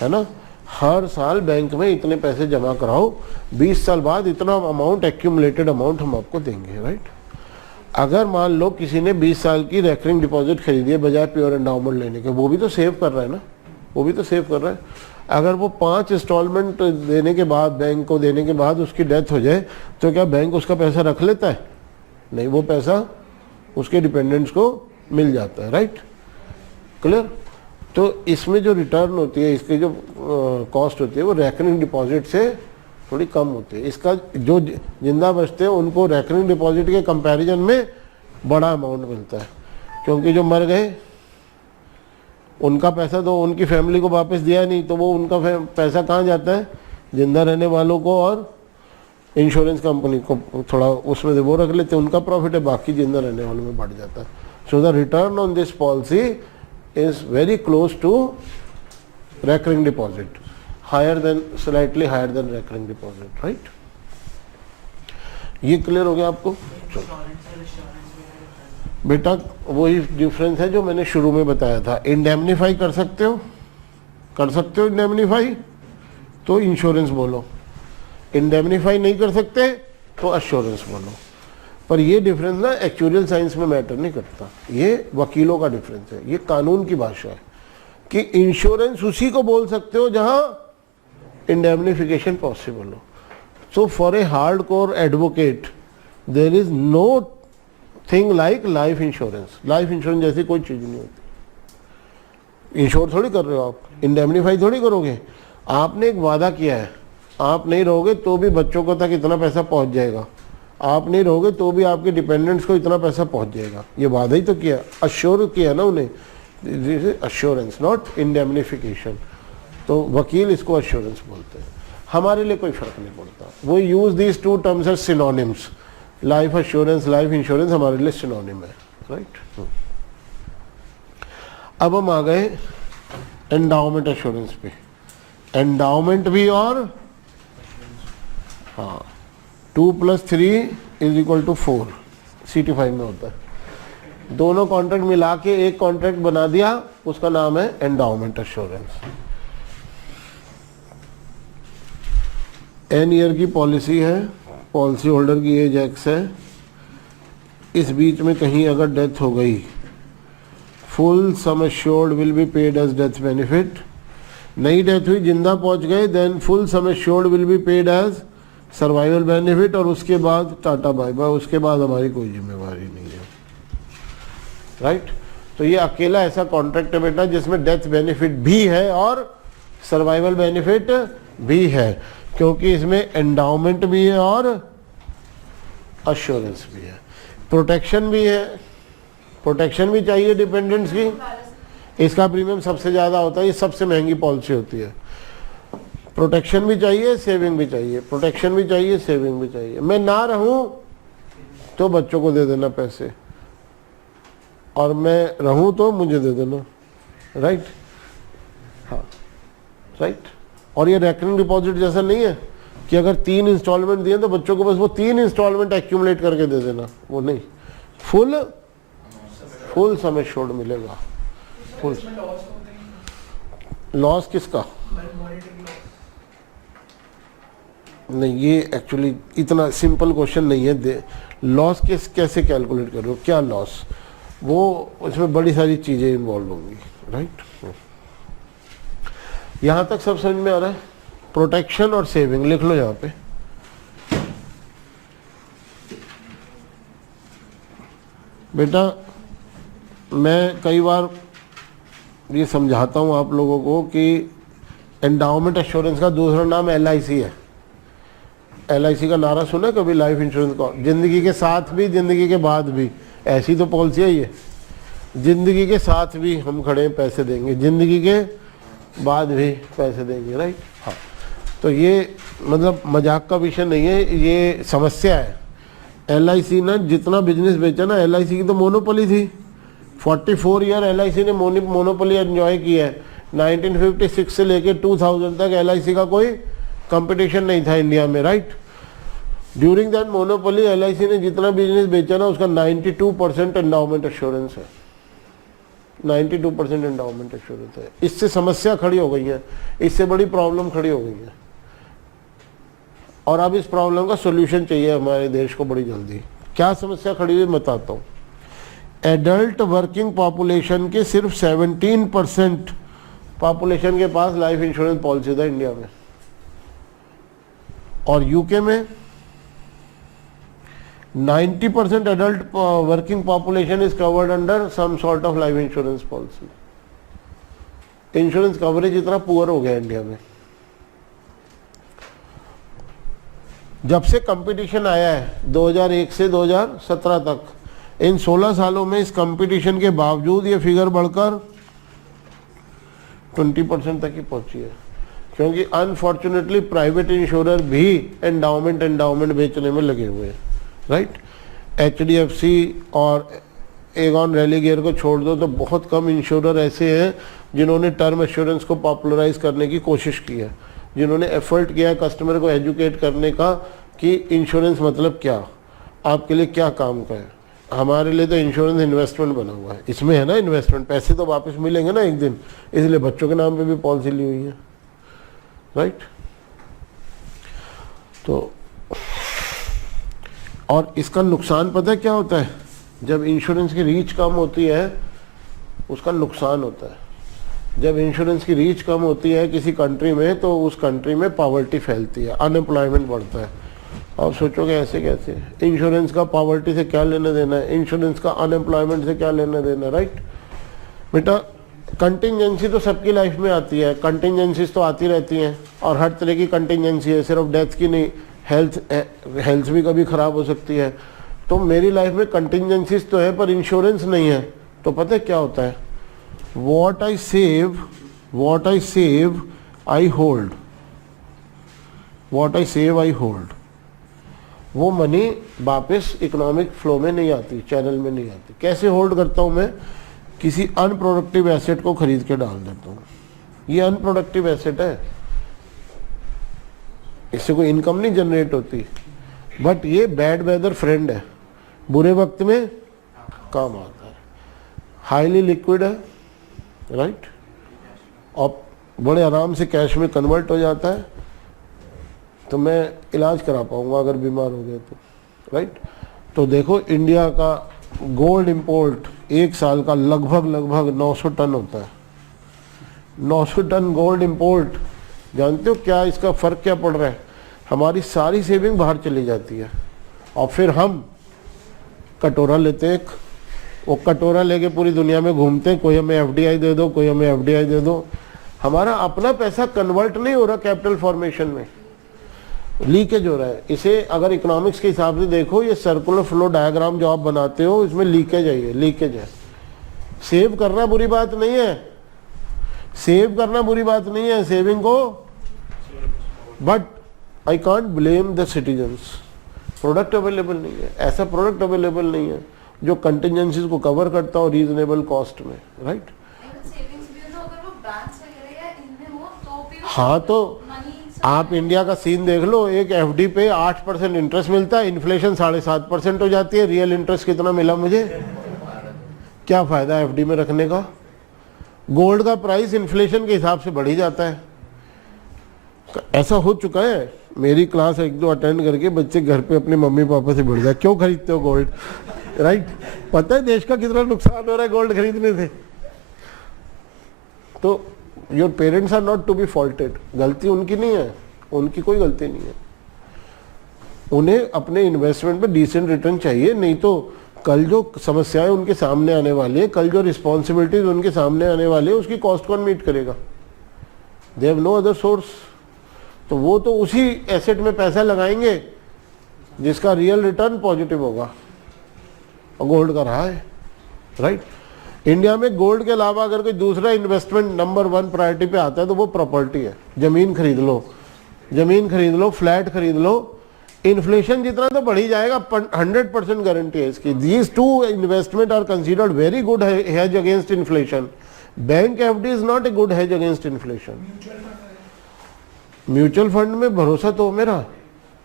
है ना। हर साल बैंक में इतने पैसे जमा कराओ, 20 साल बाद इतना अमाउंट, एक्यूमुलेटेड अमाउंट हम आपको देंगे, राइट। अगर मान लो किसी ने 20 साल की रेकरिंग डिपॉजिट खरीदी है बजाय प्योर एंडाउमेंट लेने के, वो भी तो सेव कर रहा है ना, वो भी तो सेव कर रहा है। अगर वो 5 इंस्टॉलमेंट देने के बाद, बैंक को देने के बाद उसकी डेथ हो जाए, तो क्या बैंक उसका पैसा रख लेता है? नहीं, वो पैसा उसके डिपेंडेंट्स को मिल जाता है, राइट। क्लियर? तो इसमें जो रिटर्न होती है, इसकी जो कॉस्ट होती है वो रेकरिंग डिपॉजिट से थोड़ी कम होती है। इसका जो जिंदा बचते हैं उनको रेकरिंग डिपॉजिट के कंपैरिजन में बड़ा अमाउंट मिलता है, क्योंकि जो मर गए उनका पैसा तो उनकी फैमिली को वापस दिया नहीं, तो वो उनका पैसा कहाँ जाता है, जिंदा रहने वालों को और इंश्योरेंस कंपनी को थोड़ा उसमें वो रख लेते हैं, उनका प्रॉफिट है, बाकी जिंदा रहने वालों में बढ़ जाता है। So the return on this policy is very close to recurring deposit, higher than, slightly higher than recurring deposit, right? ये क्लियर हो गया आपको? बेटा वही डिफरेंस है जो मैंने शुरू में बताया था। इंडेमनीफाई कर सकते हो, कर सकते हो इंडेमनीफाई तो इंश्योरेंस बोलो, इंडेमनीफाई नहीं कर सकते तो अश्योरेंस बोलो। पर ये डिफरेंस ना एक्चुअल साइंस में मैटर नहीं करता, ये वकीलों का डिफरेंस है, ये कानून की भाषा है कि इंश्योरेंस उसी को बोल सकते हो जहां इंडेमनिफिकेशन पॉसिबल हो। So for a hard core advocate there is nothing like life insurance. Life insurance जैसी कोई चीज नहीं होती। इंश्योर थोड़ी कर रहे हो आप, इंडेमनीफाई थोड़ी करोगे। आपने एक वादा किया है, आप नहीं रहोगे तो भी बच्चों को तक इतना पैसा पहुंच जाएगा, आप नहीं रहोगे तो भी आपके डिपेंडेंट्स को इतना पैसा पहुंच जाएगा, ये वादा ही तो किया, अश्योर किया ना उन्हें। This is assurance not indemnification. तो वकील इसको अश्योरेंस बोलते हैं, हमारे लिए कोई फर्क नहीं पड़ता। वो use these two terms as synonyms, life assurance, life insurance हमारे लिए सिनोनिम है, राइट। अब हम आ गए एंडाउमेंट एश्योरेंस पे। एंडाउमेंट भी और हाँ 2 + 3 = 4 CT5 में होता है। दोनों कॉन्ट्रैक्ट मिला के एक कॉन्ट्रैक्ट बना दिया, उसका नाम है एंडाउमेंट एश्योरेंस। N ईयर की पॉलिसी है, पॉलिसी होल्डर की एज X है, इस बीच में कहीं अगर डेथ हो गई, full sum assured will be paid as death benefit. नई डेथ हुई, जिंदा पहुंच गए, then full sum assured will be paid as survival benefit, और उसके बाद टाटा बाय बाय, उसके बाद हमारी कोई जिम्मेवारी नहीं है, राइट। तो ये अकेला ऐसा कॉन्ट्रैक्ट है बेटा जिसमें डेथ बेनिफिट भी है और सर्वाइवल बेनिफिट भी है, क्योंकि इसमें एंडाउमेंट भी है और अश्योरेंस भी है, प्रोटेक्शन भी है, प्रोटेक्शन भी चाहिए डिपेंडेंट्स की। इसका प्रीमियम सबसे ज़्यादा होता है, ये सबसे महंगी पॉलिसी होती है। प्रोटेक्शन भी चाहिए, सेविंग भी चाहिए, प्रोटेक्शन भी चाहिए, सेविंग भी चाहिए। मैं ना रहूं तो बच्चों को दे देना पैसे, और मैं रहूं तो मुझे दे देना, राइट। हाँ राइट। और ये रेकरिंग डिपॉजिट जैसा नहीं है कि अगर 3 इंस्टॉलमेंट दिए तो बच्चों को बस वो 3 इंस्टॉलमेंट एक्यूमुलेट करके दे देना, वो नहीं, फुल सम एश्योर्ड मिलेगा। फुल लॉस किसका नहीं, ये एक्चुअली इतना सिंपल क्वेश्चन नहीं है। लॉस कैसे कैलकुलेट कर रहे हो, क्या लॉस, वो उसमें बड़ी सारी चीजें इन्वॉल्व होंगी, राइट। यहां तक सब समझ में आ रहा है। प्रोटेक्शन और सेविंग लिख लो यहां पे। बेटा मैं कई बार ये समझाता हूं आप लोगों को कि एंडाउमेंट एश्योरेंस का दूसरा नाम LIC है। LIC का नारा सुना कभी, लाइफ इंश्योरेंस का, जिंदगी के साथ भी जिंदगी के बाद भी, ऐसी तो पॉलिसी है ये, जिंदगी के साथ भी हम खड़े हैं, पैसे देंगे, जिंदगी के बाद भी पैसे देंगे, राइट। हाँ, तो ये मतलब मजाक का विषय नहीं है, ये समस्या है। LIC ना जितना बिजनेस बेचा ना, LIC की तो मोनोपोली थी, 44 ईयर LIC ने मोनोपोली एंजॉय किया है। 1956 से लेके 2000 तक LIC का कोई कंपटीशन नहीं था इंडिया में, right. During that monopoly LIC ने जितना बिजनेस बेचा ना, उसका 92% एंडाउमेंट एश्योरेंस है, 92% एंडाउमेंट एश्योरेंस है। इससे समस्या खड़ी हो गई है, इससे बड़ी प्रॉब्लम खड़ी हो गई है, और अब इस प्रॉब्लम का सोल्यूशन चाहिए हमारे देश को बड़ी जल्दी। क्या समस्या खड़ी हुई बताता हूँ। एडल्ट वर्किंग पॉपुलेशन के सिर्फ 17% पॉपुलेशन के पास लाइफ इंश्योरेंस पॉलिसी था इंडिया में, और यूके में 90% adult working population is covered under some sort of life insurance policy. Insurance coverage इतना पुअर हो गया इंडिया में। जब से कंपटीशन आया है 2001 से 2017 तक, इन 16 सालों में इस कंपटीशन के बावजूद ये फिगर बढ़कर 20% तक ही पहुंची है, क्योंकि अनफॉर्चुनेटली प्राइवेट इंश्योरर भी एंडाउमेंट बेचने में लगे हुए हैं, राइट। HDFC और एगॉन रेलिगेयर को छोड़ दो तो बहुत कम इंश्योरर ऐसे हैं जिन्होंने टर्म एश्योरेंस को पॉपुलराइज करने की कोशिश की है, जिन्होंने एफर्ट किया है कस्टमर को एजुकेट करने का कि इंश्योरेंस मतलब क्या, आपके लिए क्या काम का है। हमारे लिए तो इंश्योरेंस इन्वेस्टमेंट बना हुआ है, इसमें है ना इन्वेस्टमेंट, पैसे तो वापस मिलेंगे ना एक दिन, इसलिए बच्चों के नाम पे भी पॉलिसी ली हुई है, राइट। तो और इसका नुकसान पता है क्या होता है, जब इंश्योरेंस की रीच कम होती है उसका नुकसान होता है। जब इंश्योरेंस की रीच कम होती है किसी कंट्री में तो उस कंट्री में पॉवर्टी फैलती है, अनएम्प्लॉयमेंट बढ़ता है। आप सोचोगे ऐसे कैसे, इंश्योरेंस का पॉवर्टी से क्या लेना देना है, इंश्योरेंस का अनएम्प्लॉयमेंट से क्या लेना देना, राइट। बेटा कंटिंजेंसी तो सबकी लाइफ में आती है, कंटिंजेंसीज तो आती रहती हैं और हर तरह की कंटिंजेंसी है, सिर्फ डेथ की नहीं, हेल्थ भी कभी ख़राब हो सकती है। तो मेरी लाइफ में कंटिंजेंसीज तो है पर इंश्योरेंस नहीं है, तो पता है क्या होता है, what I save I hold, what I save I hold, वो मनी वापस इकोनॉमिक फ्लो में नहीं आती, चैनल में नहीं आती। कैसे होल्ड करता हूँ मैं, किसी अनप्रोडक्टिव एसेट को खरीद के डाल देता हूँ, ये अनप्रोडक्टिव एसेट है, इससे कोई इनकम नहीं जनरेट होती, बट ये बैड वेदर फ्रेंड है, बुरे वक्त में काम आता है, हाईली लिक्विड है, राइट, और बड़े आराम से कैश में कन्वर्ट हो जाता है, तो मैं इलाज करा पाऊंगा अगर बीमार हो गया तो, राइट। तो देखो इंडिया का गोल्ड इंपोर्ट एक साल का लगभग 900 टन होता है, 900 टन गोल्ड इंपोर्ट। जानते हो क्या इसका फ़र्क क्या पड़ रहा है, हमारी सारी सेविंग बाहर चली जाती है और फिर हम कटोरा लेते हैं, वो कटोरा लेके पूरी दुनिया में घूमते हैं, कोई हमें FDI दे दो, कोई हमें FDI दे दो, हमारा अपना पैसा कन्वर्ट नहीं हो रहा कैपिटल फॉर्मेशन में, लीकेज हो रहा है। इसे अगर इकोनॉमिक्स के हिसाब से देखो, ये सर्कुलर फ्लो डायग्राम जो आप बनाते हो इसमें लीकेज है, ये लीकेज है। सेव करना बुरी बात नहीं है, सेव करना बुरी बात नहीं है, सेविंग को, but I can't blame the citizens, product available नहीं है, ऐसा प्रोडक्ट अवेलेबल नहीं है जो कंटिजेंसीज को कवर करता हो रीजनेबल कॉस्ट में, राइट। हाँ, तो आप इंडिया का सीन देख लो, एक FD पे 8% इंटरेस्ट मिलता है, इन्फ्लेशन 7.5% हो जाती है, रियल इंटरेस्ट कितना मिला मुझे, क्या फायदा है FD में रखने का। गोल्ड का प्राइस इन्फ्लेशन के हिसाब से बढ़ ही जाता है, ऐसा हो चुका है। मेरी क्लास 1-2 अटेंड करके बच्चे घर पे अपने मम्मी पापा से बढ़ जाए, क्यों खरीदते हो गोल्ड, राइट। पता है देश का कितना नुकसान हो रहा है गोल्ड खरीदने से। तो your parents are not to be faulted, गलती उनकी नहीं है, उनकी कोई गलती नहीं है, उन्हें अपने इन्वेस्टमेंट पे डिसेंट रिटर्न चाहिए, नहीं तो कल जो समस्याएं उनके सामने आने वाली है, कल जो रिस्पॉन्सिबिलिटीज उनके सामने आने वाली है, उसकी कॉस्ट कौन मीट करेगा, they have no other source. तो वो तो उसी एसेट में पैसा लगाएंगे जिसका रियल रिटर्न पॉजिटिव होगा, और गोल्ड का रहा है, राइट। इंडिया में गोल्ड के अलावा अगर कोई दूसरा इन्वेस्टमेंट नंबर 1 प्रायोरिटी पे आता है तो वो प्रॉपर्टी है, जमीन खरीद लो, जमीन खरीद लो, फ्लैट खरीद लो, इन्फ्लेशन जितना तो बढ़ ही जाएगा, 100% गारंटी है इसकी। These two investment are considered very good hedge against inflation. Bank FD is not a good hedge against inflation. Mutual fund में भरोसा तो मेरा,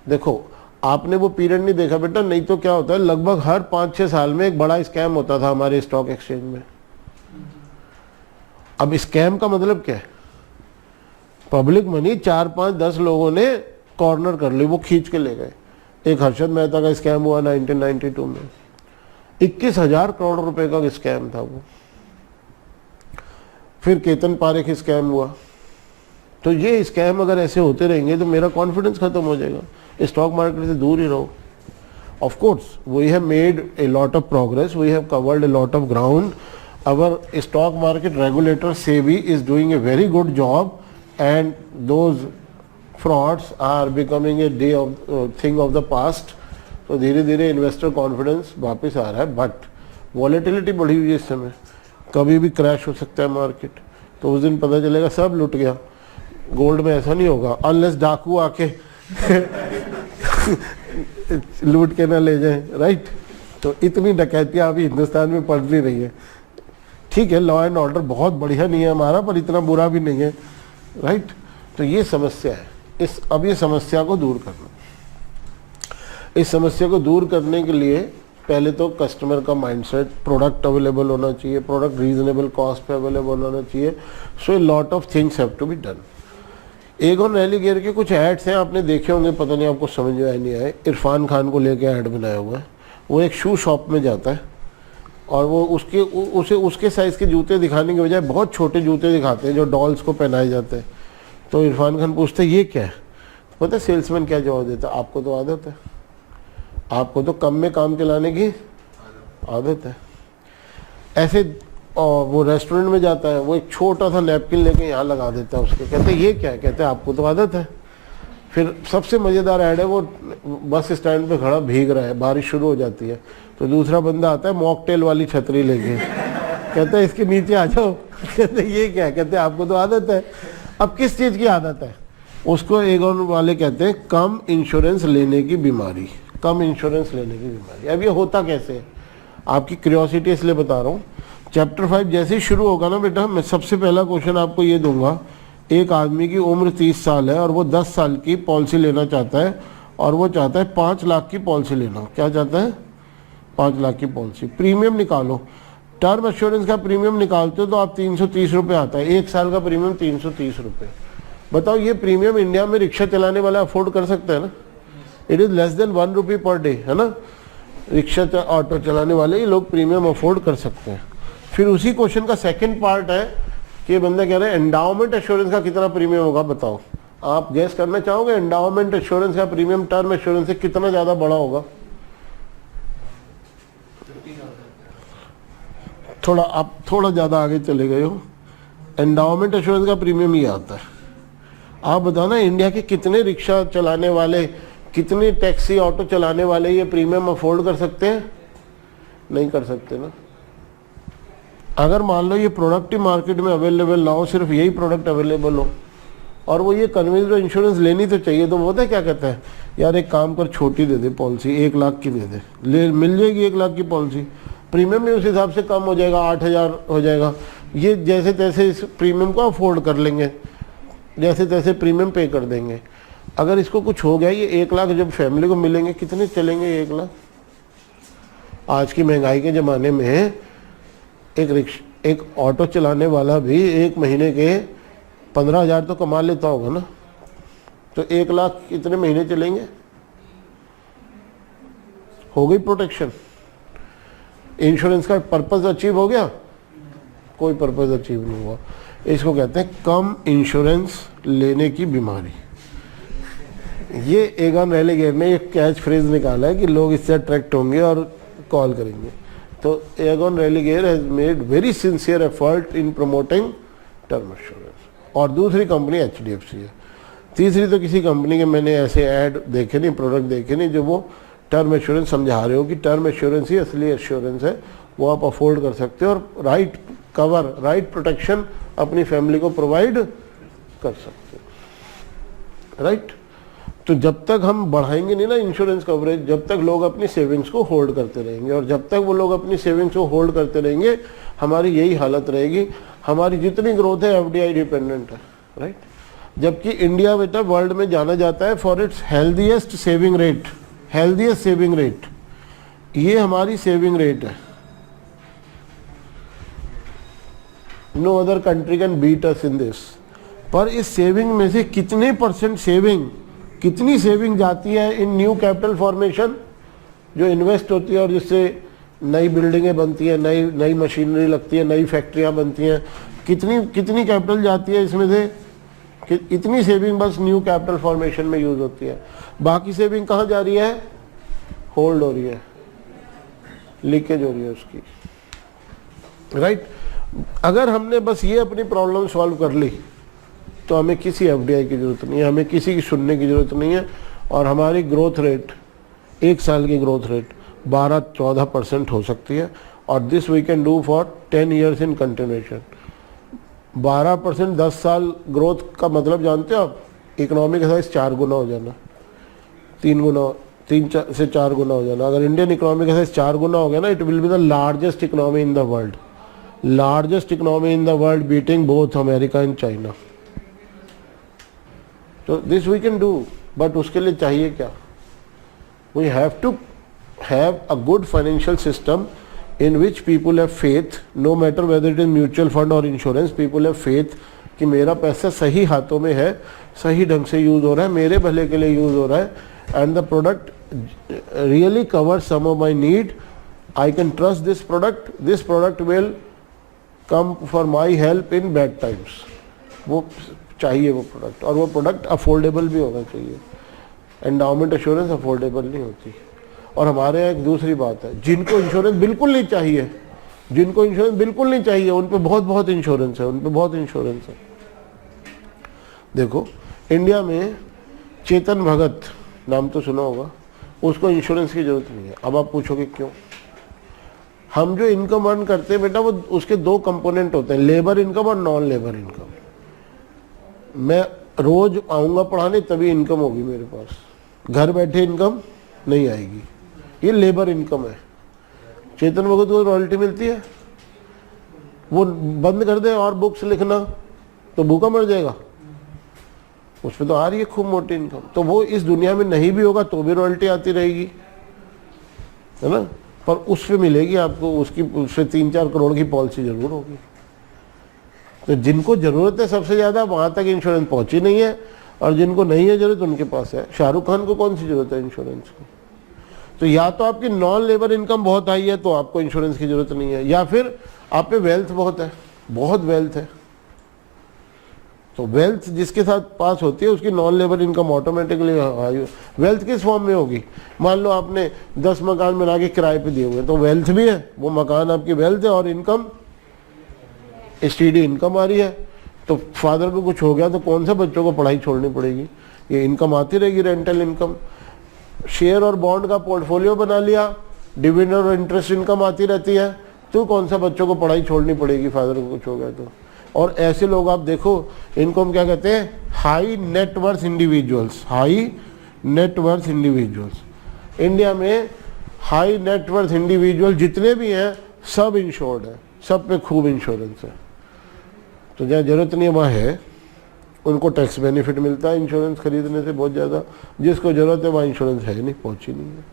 देखो आपने वो पीरियड नहीं देखा बेटा, नहीं तो क्या होता है, लगभग हर 5-6 साल में एक बड़ा स्कैम होता था हमारे स्टॉक एक्सचेंज में। अब स्कैम का मतलब क्या है, पब्लिक मनी 4-5-10 लोगों ने कॉर्नर कर ली, वो खींच के ले गए। एक हर्षद मेहता का स्कैम हुआ 1992 में, 21,000 करोड़ रुपए का स्कैम था वो। फिर केतन पारेख स्कैम हुआ। तो ये स्कैम अगर ऐसे होते रहेंगे तो मेरा कॉन्फिडेंस खत्म हो जाएगा, स्टॉक मार्केट से दूर ही रहो। Of course, we have made a lot of progress, we have covered a lot of ground. Our stock market regulator SEBI is doing a very good job, and those frauds are becoming a day of thing of the past. तो धीरे धीरे investor confidence वापस आ रहा है, but volatility बढ़ी हुई है इस समय, कभी भी क्रैश हो सकता है मार्केट। तो उस दिन पता चलेगा सब लुट गया। गोल्ड में ऐसा नहीं होगा अनलेस डाकू आके लूट के ना ले जाए, राइट। तो इतनी डकैतियां अभी हिंदुस्तान में पड़ नहीं रही है। ठीक है, लॉ एंड ऑर्डर बहुत बढ़िया नहीं है हमारा, पर इतना बुरा भी नहीं है, राइट। तो ये समस्या है। अब ये समस्या को दूर करना, इस समस्या को दूर करने के लिए पहले तो कस्टमर का माइंडसेट, प्रोडक्ट अवेलेबल होना चाहिए, प्रोडक्ट रीजनेबल कॉस्ट पे अवेलेबल होना चाहिए। So a lot of things have to be done. Aegon Religare के कुछ एड्स हैं, आपने देखे होंगे, पता नहीं आपको समझ में आए नहीं आए। इरफान खान को लेके ऐड बनाया हुआ है। वो एक शू शॉप में जाता है और वो उसके साइज़ के जूते दिखाने के बजाय बहुत छोटे जूते दिखाते हैं जो डॉल्स को पहनाए जाते हैं। तो इरफान खान पूछते ये क्या है, पता है सेल्समैन क्या जवाब देता, आपको तो आदत है, आपको तो कम में काम चलाने की आदत है। ऐसे वो रेस्टोरेंट में जाता है, वो एक छोटा सा नैपकिन लेके यहाँ लगा देता है उसके, कहते हैं ये क्या है, कहते हैं आपको तो आदत है। फिर सबसे मज़ेदार ऐड है, वो बस स्टैंड पे खड़ा भीग रहा है, बारिश शुरू हो जाती है, तो दूसरा बंदा आता है मॉकटेल वाली छतरी लेके, कहता है इसके नीचे आ जाओ, कहते हैं ये क्या है, कहते हैं आपको तो आदत है। अब किस चीज़ की आदत है, उसको एगॉन वाले कहते हैं कम इंश्योरेंस लेने की बीमारी, कम इंश्योरेंस लेने की बीमारी। अब ये होता कैसे है, आपकी क्यूरियोसिटी इसलिए बता रहा हूँ। चैप्टर 5 जैसे ही शुरू होगा ना बेटा, मैं सबसे पहला क्वेश्चन आपको ये दूंगा, एक आदमी की उम्र 30 साल है और वो 10 साल की पॉलिसी लेना चाहता है और वो चाहता है 5 लाख की पॉलिसी लेना। क्या चाहता है, 5 लाख की पॉलिसी। प्रीमियम निकालो, टर्म एश्योरेंस का प्रीमियम निकालते हो तो आप 330 रुपये आता है, एक साल का प्रीमियम 330 रुपये। बताओ ये प्रीमियम इंडिया में रिक्शा चलाने वाला अफोर्ड कर सकता है ना, it is less than 1 rupee per day, है ना। रिक्शा ऑटो चलाने वाले ये लोग प्रीमियम अफोर्ड कर सकते हैं। फिर उसी क्वेश्चन का सेकंड पार्ट है कि ये बंदा कह रहा है एंडाउमेंट एश्योरेंस का कितना प्रीमियम होगा, बताओ। आप गैस करना चाहोगे एंडाउमेंट एश्योरेंस का प्रीमियम टर्म एश्योरेंस से कितना ज़्यादा बड़ा होगा? थोड़ा आप थोड़ा ज़्यादा आगे चले गए हो। एंडाउमेंट एश्योरेंस का प्रीमियम ये आता है। आप बताना इंडिया के कितने रिक्शा चलाने वाले, कितने टैक्सी ऑटो चलाने वाले ये प्रीमियम अफोर्ड कर सकते हैं? नहीं कर सकते ना। अगर मान लो ये प्रोडक्ट ही मार्केट में अवेलेबल ना हो, सिर्फ यही प्रोडक्ट अवेलेबल हो और वो ये कन्विंस इंश्योरेंस लेनी तो चाहिए, तो वो पता है क्या कहता है, यार एक काम कर छोटी दे दे पॉलिसी, 1 लाख की दे दे, ले मिल जाएगी 1 लाख की पॉलिसी, प्रीमियम भी उस हिसाब से कम हो जाएगा, 8,000 हो जाएगा। ये जैसे तैसे इस प्रीमियम को अफोर्ड कर लेंगे, जैसे तैसे प्रीमियम पे कर देंगे। अगर इसको कुछ हो गया, ये 1 लाख जब फैमिली को मिलेंगे, कितने चलेंगे 1 लाख? आज की महंगाई के ज़माने में एक ऑटो चलाने वाला भी 1 महीने के 15,000 तो कमा लेता होगा ना, तो 1 लाख कितने महीने चलेंगे? हो गई प्रोटेक्शन। इंश्योरेंस का पर्पस अचीव हो गया? कोई पर्पस अचीव नहीं हुआ। इसको कहते हैं कम इंश्योरेंस लेने की बीमारी। ये एगॉन रेलिगेयर ने एक कैच फ्रेज निकाला है कि लोग इससे अट्रैक्ट होंगे और कॉल करेंगे। तो Aegon Religare has made very sincere effort in promoting term assurance. और दूसरी कंपनी HDFC है। तीसरी तो किसी कंपनी के मैंने ऐसे ऐड देखे नहीं, प्रोडक्ट देखे नहीं जो वो टर्म एश्योरेंस समझा रहे हो कि टर्म एश्योरेंस ही असली एश्योरेंस है, वो आप अफोर्ड कर सकते हो और राइट कवर, राइट प्रोटेक्शन अपनी फैमिली को प्रोवाइड कर सकते हो, राइट। तो जब तक हम बढ़ाएंगे नहीं ना इंश्योरेंस कवरेज, जब तक लोग अपनी सेविंग्स को होल्ड करते रहेंगे, और जब तक वो लोग अपनी सेविंग्स को होल्ड करते रहेंगे हमारी यही हालत रहेगी। हमारी जितनी ग्रोथ है FDI डिपेंडेंट है, राइट। जबकि इंडिया बेटा वर्ल्ड में जाना जाता है for its healthiest saving rate, healthiest saving rate. ये हमारी सेविंग रेट है, no other country can beat us in this. पर इस सेविंग में से कितने % सेविंग, कितनी सेविंग जाती है इन न्यू कैपिटल फॉर्मेशन जो इन्वेस्ट होती है और जिससे नई बिल्डिंगें बनती हैं, नई मशीनरी लगती है, नई फैक्ट्रियां बनती हैं, कितनी कैपिटल जाती है इसमें से? इतनी सेविंग बस न्यू कैपिटल फॉर्मेशन में यूज होती है। बाकी सेविंग कहाँ जा रही है? होल्ड हो रही है, लीकेज हो रही है उसकी, राइट। अगर हमने बस ये अपनी प्रॉब्लम सॉल्व कर ली तो हमें किसी एफडीआई की ज़रूरत नहीं है, हमें किसी की सुनने की ज़रूरत नहीं है। और हमारी ग्रोथ रेट, एक साल की ग्रोथ रेट 12-14% हो सकती है, और this we can do for 10 years in continuation. 12% 10 साल ग्रोथ का मतलब जानते हो आप? इकोनॉमिक साइज 4 गुना हो जाना, 3 से 4 गुना हो जाना। अगर इंडियन इकोनॉमी का साइज 4 गुना हो गया ना, it will be the largest economy in the world, largest economy in the world, beating both America and China. तो this we can do, but उसके लिए चाहिए क्या? We have to have a good financial system in which people have faith, no matter whether it is mutual fund or insurance, people have faith कि मेरा पैसा सही हाथों में है, सही ढंग से यूज हो रहा है, मेरे भले के लिए यूज हो रहा है, and the product really covers some of my need. I can trust this product. This product will come for my help in bad times. वो चाहिए वो प्रोडक्ट, और वो प्रोडक्ट अफोर्डेबल भी होना चाहिए। एंडाउमेंट एश्योरेंस अफोर्डेबल नहीं होती। और हमारे यहाँ एक दूसरी बात है, जिनको इंश्योरेंस बिल्कुल नहीं चाहिए, जिनको इंश्योरेंस बिल्कुल नहीं चाहिए, उन पे बहुत इंश्योरेंस है, उन पे बहुत इंश्योरेंस है। देखो इंडिया में चेतन भगत नाम तो सुना होगा, उसको इंश्योरेंस की जरूरत नहीं है। अब आप पूछोगे क्यों? हम जो इनकम अर्न करते हैं बेटा, वो उसके 2 कंपोनेंट होते हैं, लेबर इनकम और नॉन लेबर इनकम। मैं रोज आऊँगा पढ़ाने तभी इनकम होगी मेरे पास, घर बैठे इनकम नहीं आएगी, ये लेबर इनकम है। चेतन भगत को रॉयल्टी मिलती है, वो बंद कर दे और बुक्स लिखना तो भूखा मर जाएगा, उस पर तो आ रही है खूब मोटी इनकम। तो वो इस दुनिया में नहीं भी होगा तो भी रॉयल्टी आती रहेगी, है ना, पर उस पर मिलेगी आपको, उसकी उससे 3-4 करोड़ की पॉलिसी जरूर होगी। तो जिनको जरूरत है सबसे ज्यादा, वहां तक इंश्योरेंस पहुंची नहीं है, और जिनको नहीं है जरूरत उनके पास है। शाहरुख खान को कौन सी जरूरत है इंश्योरेंस की? तो या तो आपकी नॉन लेबर इनकम बहुत हाई है तो आपको इंश्योरेंस की जरूरत नहीं है, या फिर आप पे वेल्थ बहुत है, बहुत वेल्थ है। तो वेल्थ जिसके साथ पास होती है उसकी non labour income automatically high. Wealth किस फॉर्म में होगी? मान लो आपने 10 मकान बना के किराए पे दिए हुए, तो वेल्थ भी है, वो मकान आपकी वेल्थ है, और इनकम स्टडी इनकम आ रही है। तो फादर को कुछ हो गया तो कौन सा बच्चों को पढ़ाई छोड़नी पड़ेगी? ये इनकम आती रहेगी, रेंटल इनकम। शेयर और बॉन्ड का पोर्टफोलियो बना लिया, डिविडेंड और इंटरेस्ट इनकम आती रहती है, तो कौन सा बच्चों को पढ़ाई छोड़नी पड़ेगी फादर को कुछ हो गया तो? और ऐसे लोग आप देखो, इनको हम क्या कहते हैं? High net worth individuals. High net worth individuals. India में हाई नेटवर्थ इंडिविजुअल जितने भी हैं सब इंश्योर्ड है, सब पे खूब इंश्योरेंस है। तो जहाँ जरूरत नहीं है वहाँ है, उनको टैक्स बेनिफिट मिलता है इंश्योरेंस खरीदने से बहुत ज़्यादा। जिसको जरूरत है वहाँ इंश्योरेंस है नहीं, पहुँची नहीं है।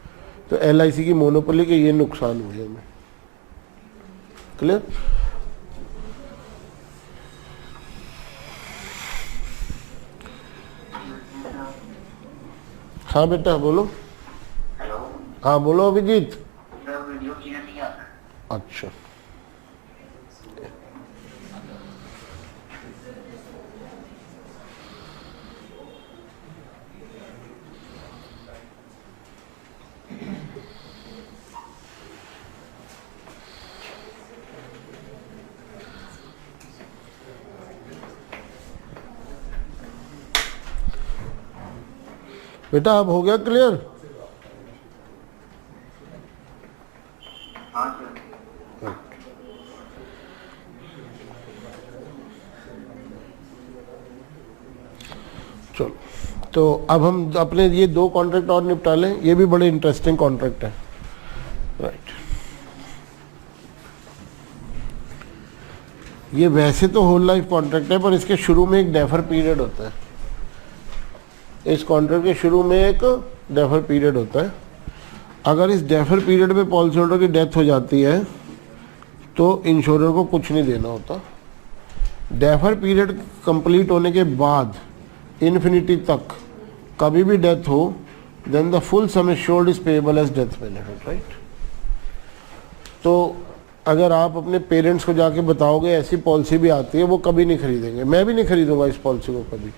तो LIC की मोनोपोली के ये नुकसान हुए हमें। क्लियर? हाँ बेटा बोलो। हेलो। हाँ बोलो अभिजीत। सर वीडियो क्लियर नहीं आ रहा। अच्छा बेटा अब हो गया क्लियर? हाँ सर। चलो, तो अब हम अपने ये 2 कॉन्ट्रैक्ट और निपटा लें, ये भी बड़े इंटरेस्टिंग कॉन्ट्रैक्ट है। राइट, ये वैसे तो होल लाइफ कॉन्ट्रैक्ट है, पर इसके शुरू में एक डेफर पीरियड होता है। इस कॉन्ट्रैक्ट के शुरू में एक डेफर पीरियड होता है। अगर इस डेफर पीरियड में पॉलिसी होल्डर की डेथ हो जाती है तो इंश्योरर को कुछ नहीं देना होता। डेफर पीरियड कंप्लीट होने के बाद इन्फिनिटी तक कभी भी डेथ हो, then the full sum assured is payable as death benefit. Right, तो अगर आप अपने पेरेंट्स को जाके बताओगे ऐसी पॉलिसी भी आती है, वो कभी नहीं खरीदेंगे। मैं भी नहीं खरीदूंगा इस पॉलिसी को कभी,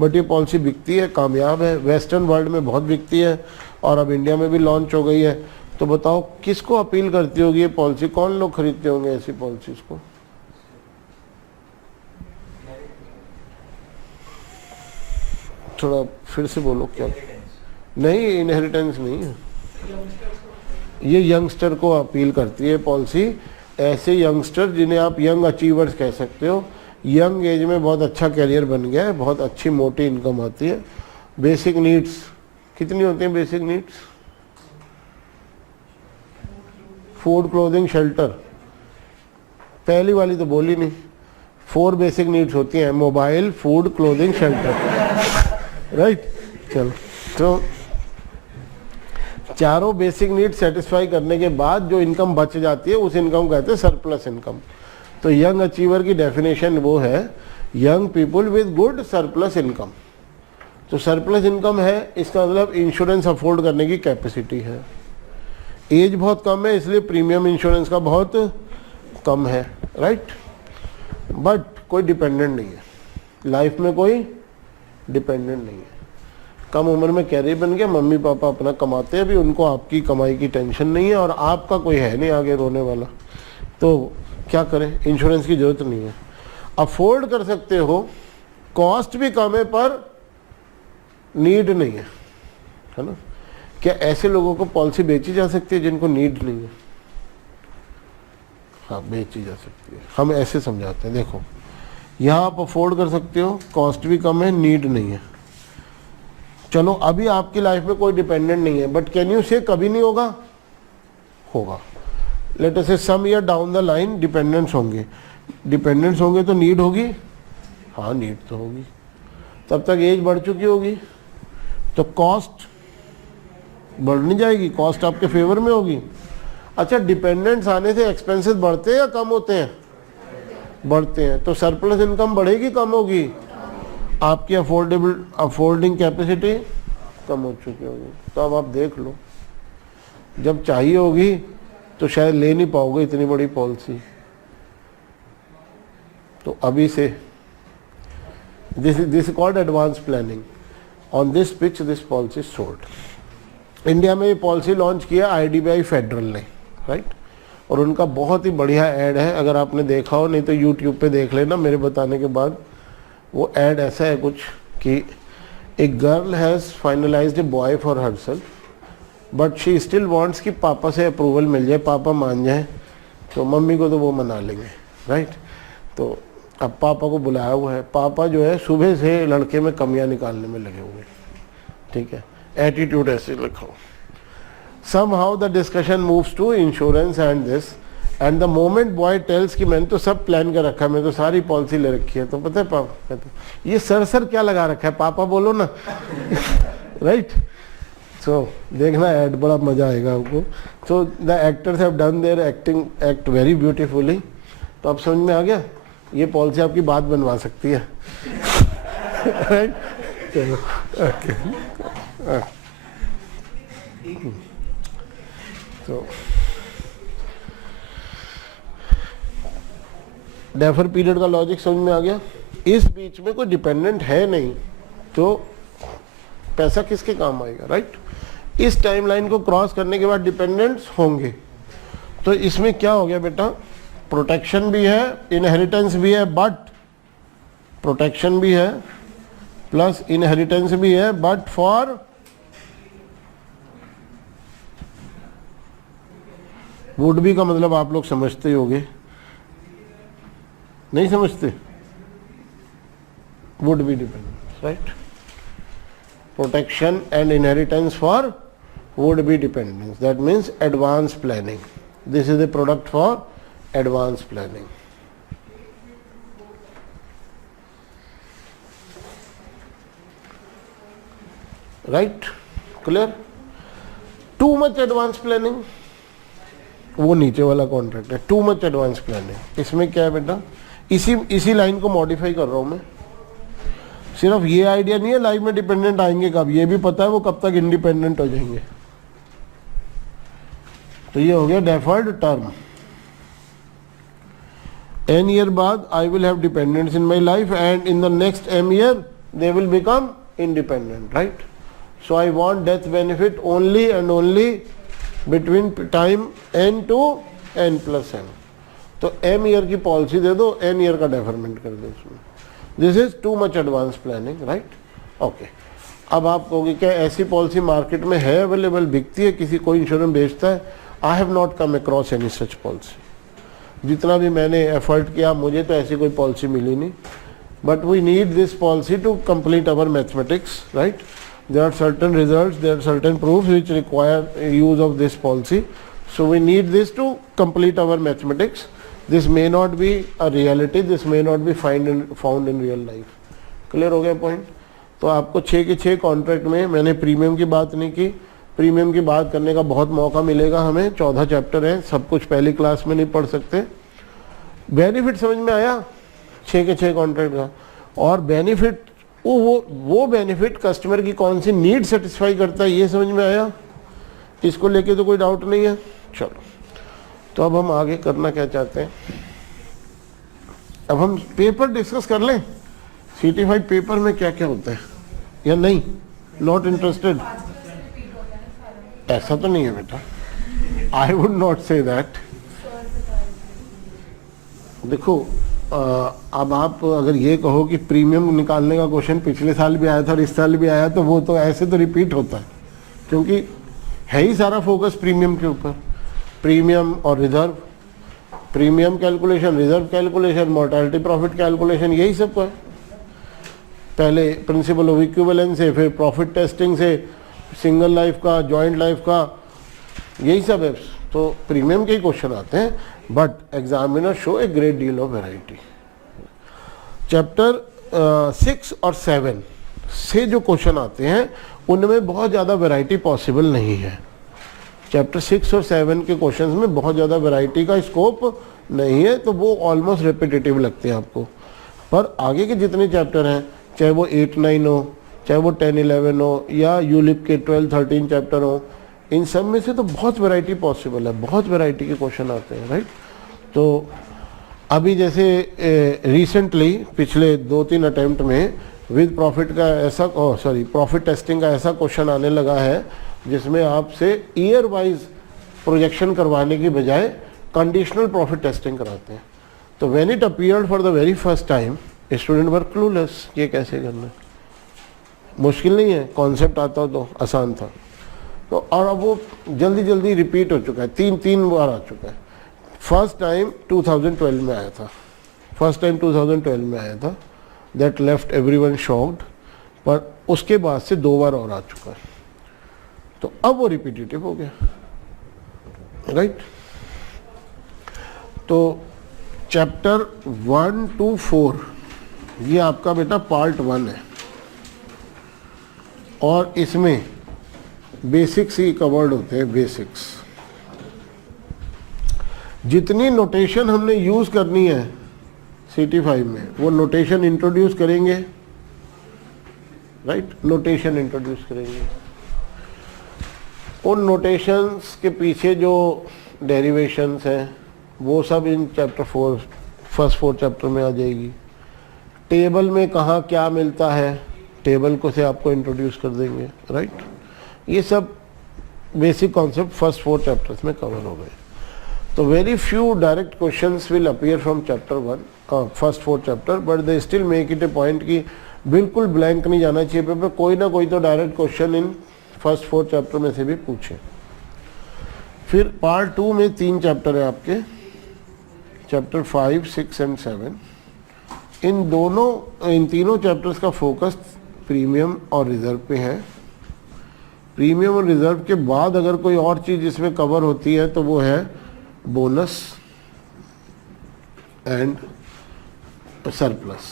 बट ये पॉलिसी बिकती है, कामयाब है, वेस्टर्न वर्ल्ड में बहुत बिकती है, और अब इंडिया में भी लॉन्च हो गई है। तो बताओ किसको अपील करती होगी ये पॉलिसी? कौन लोग खरीदते होंगे ऐसी पॉलिसीज को? थोड़ा फिर से बोलो क्या? नहीं, इनहेरिटेंस नहीं है, ये यंगस्टर को अपील करती है पॉलिसी। ऐसे यंगस्टर जिन्हें आप यंग अचीवर्स कह सकते हो, यंग एज में बहुत अच्छा कैरियर बन गया है, बहुत अच्छी मोटी इनकम आती है। बेसिक नीड्स कितनी होती हैं? Basic needs food, clothing, shelter, पहली वाली तो बोली नहीं। 4 बेसिक नीड्स होती हैं, mobile, food, clothing, shelter, right. चलो, तो चारों बेसिक नीड सेटिस्फाई करने के बाद जो इनकम बच जाती है उस इनकम कहते हैं सरप्लस इनकम। तो यंग अचीवर की डेफिनेशन वो है young people with good surplus income. तो सरप्लस इनकम है, इसका मतलब इंश्योरेंस अफोर्ड करने की कैपेसिटी है। एज बहुत कम है इसलिए प्रीमियम इंश्योरेंस का बहुत कम है, राइट। बट कोई डिपेंडेंट नहीं है लाइफ में, कोई डिपेंडेंट नहीं है। कम उम्र में कैरियर बन गया, मम्मी पापा अपना कमाते हैं, अभी उनको आपकी कमाई की टेंशन नहीं है और आपका कोई है नहीं आगे रोने वाला, तो क्या करें? इंश्योरेंस की जरूरत नहीं है। अफोर्ड कर सकते हो, कॉस्ट भी कम है पर नीड नहीं है ना। क्या ऐसे लोगों को पॉलिसी बेची जा सकती है जिनको नीड नहीं है? हाँ, बेची जा सकती है। हम ऐसे समझाते हैं, देखो यहाँ आप अफोर्ड कर सकते हो, कॉस्ट भी कम है, नीड नहीं है। चलो अभी आपकी लाइफ में कोई डिपेंडेंट नहीं है, बट कैन यू से कभी नहीं होगा? होगा। Let us say some year down the line dependents होंगे। डिपेंडेंट्स होंगे तो नीड होगी, हाँ नीड तो होगी। तब तक एज बढ़ चुकी होगी तो कॉस्ट बढ़ नहीं जाएगी, कॉस्ट आपके फेवर में होगी। अच्छा, डिपेंडेंट्स आने से एक्सपेंसेस बढ़ते हैं या कम होते हैं? बढ़ते हैं। तो सरप्लस इनकम बढ़ेगी, कम होगी? आपकी अफोर्डिंग कैपेसिटी कम हो चुकी होगी। तो अब आप देख लो, जब चाहिए होगी तो शायद ले नहीं पाओगे इतनी बड़ी पॉलिसी। तो अभी से this called advance planning. On this pitch this policy sold. India में ये पॉलिसी लॉन्च किया IDBI फेडरल ने, राइट। और उनका बहुत ही बढ़िया ऐड है, अगर आपने देखा हो, नहीं तो यूट्यूब पे देख लेना मेरे बताने के बाद। वो ऐड ऐसा है कुछ कि a girl has finalised a boy for herself but she still wants कि पापा से अप्रूवल मिल जाए, पापा मान जाए, तो मम्मी को तो वो मना लेंगे, राइट। तो अब पापा को बुलाया हुआ है, पापा जो है सुबह से लड़के में कमियां निकालने में लगे हुए, ठीक है। एटीट्यूड ऐसे लिखो। somehow the discussion moves to insurance and this and the moment boy tells कि मैंने तो सब प्लान कर रखा है, मैं तो सारी पॉलिसी ले रखी है, तो पता है पापा कहते ये सर क्या लगा रखा है, पापा बोलो ना, राइट। सो देखना ऐड, बड़ा मजा आएगा आपको। So the actors have done their act very beautifully. तो अब समझ में आ गया, ये पॉलिसी आपकी बात बनवा सकती है, राइट। चलो ओके। तो डेफर पीरियड का लॉजिक समझ में आ गया। इस बीच में कोई डिपेंडेंट है नहीं तो पैसा किसके काम आएगा, राइट। इस टाइमलाइन को क्रॉस करने के बाद डिपेंडेंट्स होंगे। तो इसमें क्या हो गया बेटा, प्रोटेक्शन भी है, इनहेरिटेंस भी है, बट प्रोटेक्शन भी है प्लस इनहेरिटेंस भी है, बट फॉर वुड बी का मतलब आप लोग समझते ही होंगे, नहीं समझते? Would be dependence, right. Protection and inheritance for would be dependence, that means advance planning. This is the product for advance planning, right. Clear? To much advance planning वो नीचे वाला कॉन्ट्रैक्ट है, टू मच एडवांस प्लानिंग। इसमें क्या है बेटा, इसी line को मॉडिफाई कर रहा हूं मैं। सिर्फ ये आइडिया नहीं है लाइफ में डिपेंडेंट आएंगे कब, ये भी पता है वो कब तक इंडिपेंडेंट हो जाएंगे। तो ये हो गया डेफर्ड टर्म। n ईयर बाद I will have dependents in my life and in the next m year they will become independent, right. So I want death benefit only and only between time n to n+n। तो m year की policy दे दो, n year का deferment कर दो उसमें। This is too much advance planning, right. Okay, अब आप कहोगे क्या ऐसी पॉलिसी मार्केट में है अवेलेबल, बिकती है, किसी कोई इंश्योरेंस बेचता है? I have not come across any such policy. जितना भी मैंने एफर्ट किया मुझे तो ऐसी कोई पॉलिसी मिली नहीं। But we need this policy to complete our mathematics, right? There are certain results, there are certain proofs which require use of this policy. So we need this to complete our mathematics. This may not be a reality, this may not be found in real life. Clear हो गया point? तो आपको 6 के 6 contract में मैंने premium की बात नहीं की। प्रीमियम की बात करने का बहुत मौका मिलेगा हमें, 14 चैप्टर है, सब कुछ पहली क्लास में नहीं पढ़ सकते। बेनिफिट समझ में आया 6 के 6 कॉन्ट्रैक्ट का? और बेनिफिट वो बेनिफिट कस्टमर की कौन सी नीड सेटिस्फाई करता है, ये समझ में आया? इसको लेके तो कोई डाउट नहीं है। चलो, तो अब हम आगे करना क्या चाहते हैं? अब हम पेपर डिस्कस कर लें। CT5 पेपर में क्या क्या होता है या नहीं? Not interested? ऐसा तो नहीं है बेटा, I would not say that. देखो अब आप अगर ये कहो कि प्रीमियम निकालने का क्वेश्चन पिछले साल भी आया था और इस साल भी आया, तो वो तो ऐसे तो रिपीट होता है, क्योंकि है ही सारा फोकस प्रीमियम के ऊपर। प्रीमियम और reserve, premium calculation, reserve calculation, mortality profit calculation, यही सब है। पहले प्रिंसिपल ऑफ इक्विवेलेंस से, फिर प्रॉफिट टेस्टिंग से, सिंगल लाइफ का, जॉइंट लाइफ का, यही सब है। तो प्रीमियम के ही क्वेश्चन आते हैं, but examiner show a great deal of variety. Chapter 6 और 7 से जो क्वेश्चन आते हैं उनमें बहुत ज़्यादा वैरायटी पॉसिबल नहीं है। चैप्टर 6 और 7 के क्वेश्चंस में बहुत ज़्यादा वैरायटी का स्कोप नहीं है, तो वो ऑलमोस्ट रेपिटेटिव लगते हैं आपको। पर आगे के जितने चैप्टर हैं, चाहे वो 8, 9 हो, चाहे वो 10, 11 हो, या यूलिप के 12, 13 चैप्टर हो, इन सब में से तो बहुत वैरायटी पॉसिबल है, बहुत वैरायटी के क्वेश्चन आते हैं, राइट? तो अभी जैसे रिसेंटली पिछले 2-3 अटेम्प्ट में विद प्रॉफिट का ऐसा प्रॉफिट टेस्टिंग का ऐसा क्वेश्चन आने लगा है जिसमें आपसे ईयर वाइज प्रोजेक्शन करवाने की बजाय कंडीशनल प्रॉफिट टेस्टिंग कराते हैं। तो when it appeared for the very first time, student were clueless, ये कैसे करना है। मुश्किल नहीं है, कॉन्सेप्ट आता हो तो आसान था। तो और अब वो जल्दी जल्दी रिपीट हो चुका है, 3 बार आ चुका है। फर्स्ट टाइम 2012 में आया था, फर्स्ट टाइम 2012 में आया था, दैट लेफ्ट एवरीवन शॉक्ड। पर उसके बाद से 2 बार और आ चुका है, तो अब वो रिपीटेटिव हो गया, राइट? तो चैप्टर 1 to 4 ये आपका बेटा पार्ट 1 है, और इसमें बेसिक्स ही कवर्ड होते हैं। बेसिक्स जितनी नोटेशन हमने यूज करनी है CT5 में, वो नोटेशन इंट्रोड्यूस करेंगे, राइट? नोटेशन इंट्रोड्यूस करेंगे। उन नोटेशंस के पीछे जो डेरिवेशंस हैं वो सब इन चैप्टर 4 फर्स्ट 4 चैप्टर में आ जाएगी। टेबल में कहाँ क्या मिलता है, टेबल को से आपको इंट्रोड्यूस कर देंगे, राइट? ये सब बेसिक कॉन्सेप्ट फर्स्ट 4 चैप्टर्स में कवर हो गए। तो very few direct questions will appear from chapter 1 first 4 chapter, but they still make it A point कि बिल्कुल ब्लैंक नहीं जाना चाहिए पेपर, कोई ना कोई तो direct question in first 4 chapter में से भी पूछे। फिर पार्ट 2 में 3 चैप्टर है आपके, चैप्टर 5, 6 एंड 7। इन तीनों चैप्टर्स का फोकस प्रीमियम और रिजर्व पे है। प्रीमियम और रिजर्व के बाद अगर कोई और चीज इसमें कवर होती है तो वो है bonus and surplus,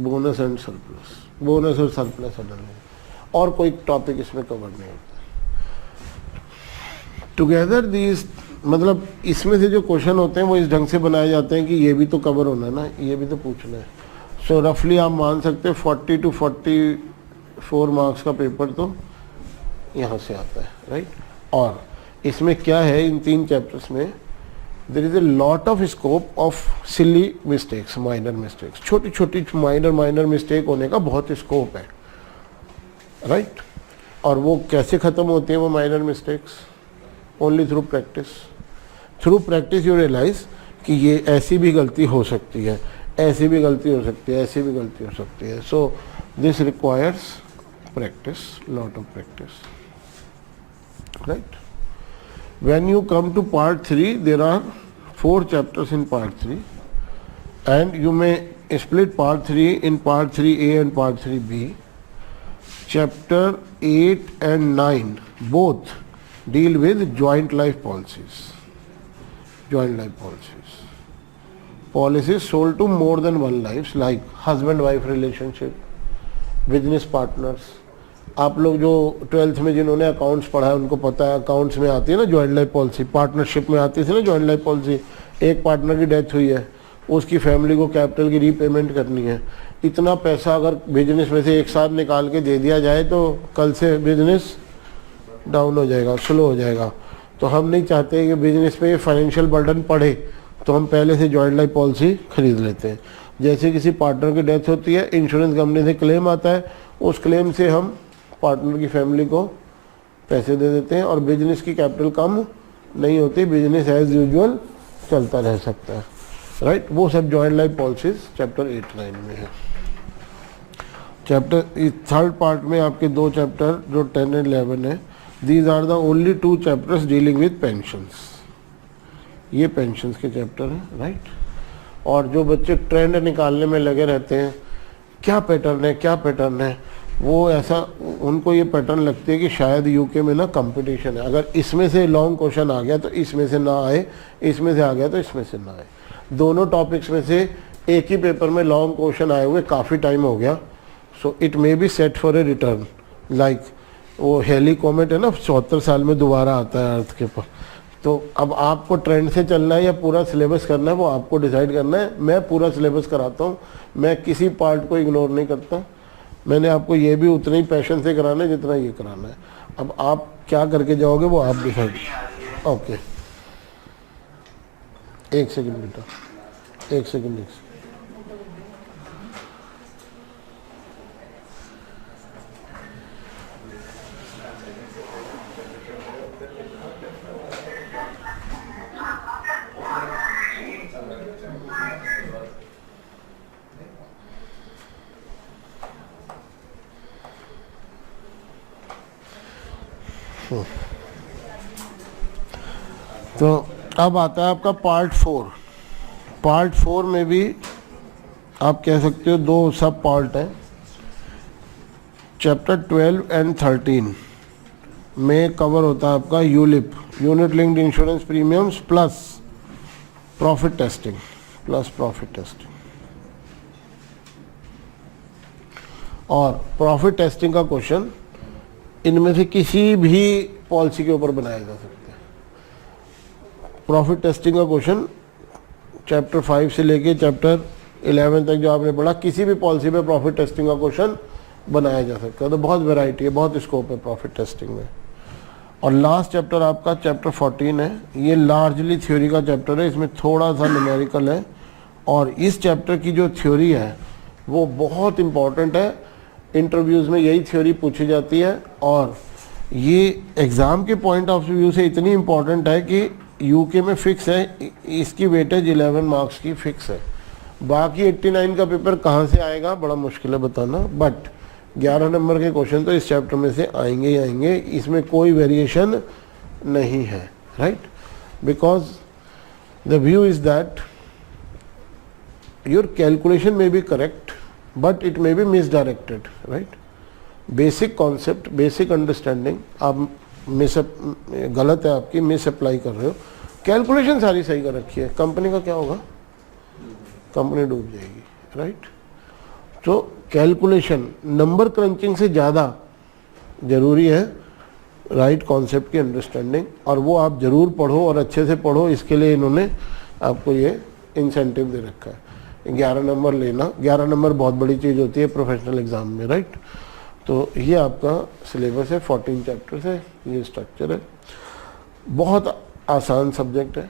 bonus and surplus, bonus और सरप्लस अदर है, और कोई टॉपिक इसमें कवर नहीं होता। टुगेदर दीज, मतलब इसमें से जो क्वेश्चन होते हैं वो इस ढंग से बनाए जाते हैं कि ये भी तो कवर होना है ना, ये भी तो पूछना है। सो रफली आप मान सकते हैं 40 to 44 मार्क्स का पेपर तो यहाँ से आता है, राइट? और इसमें क्या है, इन 3 चैप्टर्स में there is a lot of scope of silly mistakes, minor mistakes, छोटी छोटी माइनर मिस्टेक होने का बहुत स्कोप है, राइट? और वो कैसे ख़त्म होती है वो minor mistakes? Only through practice. Through practice you realise कि ये ऐसी भी गलती हो सकती है, ऐसी भी गलती हो सकती है, ऐसी भी गलती हो सकती है। So this requires practice, right? When you come to part 3, there are 4 chapters in part 3, and you may split part 3 in part 3A and part 3B. Chapter 8 and 9 both deal with joint life policies. Policies sold to more than one lives, like husband-wife relationship, business partners. आप लोग जो 12th में जिन्होंने accounts पढ़ा है उनको पता है अकाउंट्स में आती है ना जॉइंट लाइफ पॉलिसी, पार्टनरशिप में आती थी ना जॉइंट लाइफ पॉलिसी। एक पार्टनर की डेथ हुई है, उसकी फैमिली को कैपिटल की रीपेमेंट करनी है, इतना पैसा अगर बिजनेस में से एक साथ निकाल के दे दिया जाए तो कल से बिजनेस डाउन हो जाएगा, स्लो हो जाएगा। तो हम नहीं चाहते कि बिजनेस पे फाइनेंशियल बर्डन पड़े, तो हम पहले से जॉइंट लाइफ पॉलिसी खरीद लेते हैं। जैसे किसी पार्टनर की डेथ होती है, इंश्योरेंस कंपनी से क्लेम आता है, उस क्लेम से हम पार्टनर की फैमिली को पैसे दे देते हैं और बिजनेस की कैपिटल कम नहीं होती, बिजनेस एज यूजुअल चलता रह सकता है, राइट? वो सब जॉइंट लाइफ पॉलिसीज चैप्टर 8-9 में है। चैप्टर 3rd पार्ट में आपके 2 चैप्टर जो 10 and 11 है, these are the only 2 chapters dealing with pensions. ये पेंशंस के चैप्टर हैं, राइट? और जो बच्चे ट्रेंड निकालने में लगे रहते हैं, क्या पैटर्न है, वो ऐसा उनको ये पैटर्न लगती है कि शायद यूके में ना कंपटीशन है, अगर इसमें से लॉन्ग क्वेश्चन आ गया तो इसमें से ना आए, इसमें से आ गया तो इसमें से ना आए। दोनों टॉपिक्स में से एक ही पेपर में लॉन्ग क्वेश्चन आए हुए काफ़ी टाइम हो गया, so it may be set for a return. Like वो हेली कॉमेट है ना, 74 साल में दोबारा आता है अर्थ के पर। तो अब आपको ट्रेंड से चलना है या पूरा सिलेबस करना है, वो आपको डिसाइड करना है। मैं पूरा सिलेबस कराता हूँ, मैं किसी पार्ट को इग्नोर नहीं करता। मैंने आपको ये भी उतने ही पैशन से कराना है जितना ये कराना है। अब आप क्या करके जाओगे वो आप डिसाइड। ओके, एक सेकंड बेटा, एक सेकंड। तो अब आता है आपका पार्ट 4। पार्ट 4 में भी आप कह सकते हो 2 सब पार्ट हैं। चैप्टर 12 and 13 में कवर होता है आपका ULIP, unit linked insurance premiums plus profit testing, और प्रॉफिट टेस्टिंग का क्वेश्चन इनमें से किसी भी पॉलिसी के ऊपर बनाया जा सकता है। प्रॉफिट टेस्टिंग का क्वेश्चन चैप्टर 5 से लेके चैप्टर 11 तक जो आपने पढ़ा, किसी भी पॉलिसी पे प्रॉफिट टेस्टिंग का क्वेश्चन बनाया जा सकता है। तो बहुत वैरायटी है, बहुत स्कोप है प्रॉफिट टेस्टिंग में। और लास्ट चैप्टर आपका चैप्टर 14 है, ये लार्जली थ्योरी का चैप्टर है, इसमें थोड़ा सा न्यूमेरिकल है। और इस चैप्टर की जो थ्योरी है वो बहुत इंपॉर्टेंट है, इंटरव्यूज़ में यही थ्योरी पूछी जाती है। और ये एग्ज़ाम के पॉइंट ऑफ व्यू से इतनी इम्पॉर्टेंट है कि यूके में फिक्स है, इसकी वेटेज 11 मार्क्स की फिक्स है। बाकी 89 का पेपर कहाँ से आएगा बड़ा मुश्किल है बताना, बट 11 नंबर के क्वेश्चन तो इस चैप्टर में से आएंगे ही आएंगे, इसमें कोई वेरिएशन नहीं है, right? Because the view is that your calculation may be correct but it may be misdirected, right? Basic concept, basic understanding आप गलत है, आपकी मिस अप्लाई कर रहे हो। कैलकुलेशन सारी सही कर रखी है, कंपनी का क्या होगा? कंपनी डूब जाएगी, राइट? तो कैलकुलेशन, नंबर क्रंचिंग से ज़्यादा ज़रूरी है राइट कॉन्सेप्ट की अंडरस्टैंडिंग, और वो आप ज़रूर पढ़ो और अच्छे से पढ़ो। इसके लिए इन्होंने आपको ये इंसेंटिव दे रखा है, 11 नंबर लेना। 11 नंबर बहुत बड़ी चीज़ होती है प्रोफेशनल एग्ज़ाम में, राइट? तो ये आपका सिलेबस है, 14 चैप्टर्स है, ये स्ट्रक्चर है। बहुत आसान सब्जेक्ट है,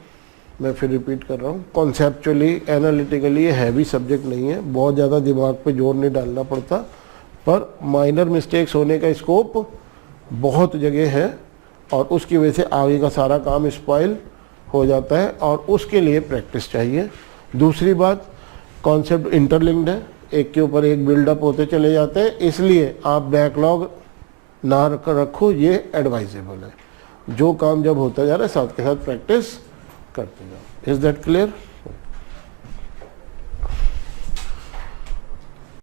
मैं फिर रिपीट कर रहा हूँ। कॉन्सेप्चुअली, एनालिटिकली ये हैवी सब्जेक्ट नहीं है, बहुत ज़्यादा दिमाग पे जोर नहीं डालना पड़ता, पर माइनर मिस्टेक्स होने का स्कोप बहुत जगह है और उसकी वजह से आगे का सारा काम स्पॉइल हो जाता है और उसके लिए प्रैक्टिस चाहिए। दूसरी बात, कॉन्सेप्ट इंटरलिंक्ड है, एक के ऊपर एक बिल्डअप होते चले जाते हैं, इसलिए आप बैकलॉग ना रखो, ये एडवाइजेबल है। जो काम जब होता जा रहा है साथ के साथ प्रैक्टिस करते जाओ। Is that clear?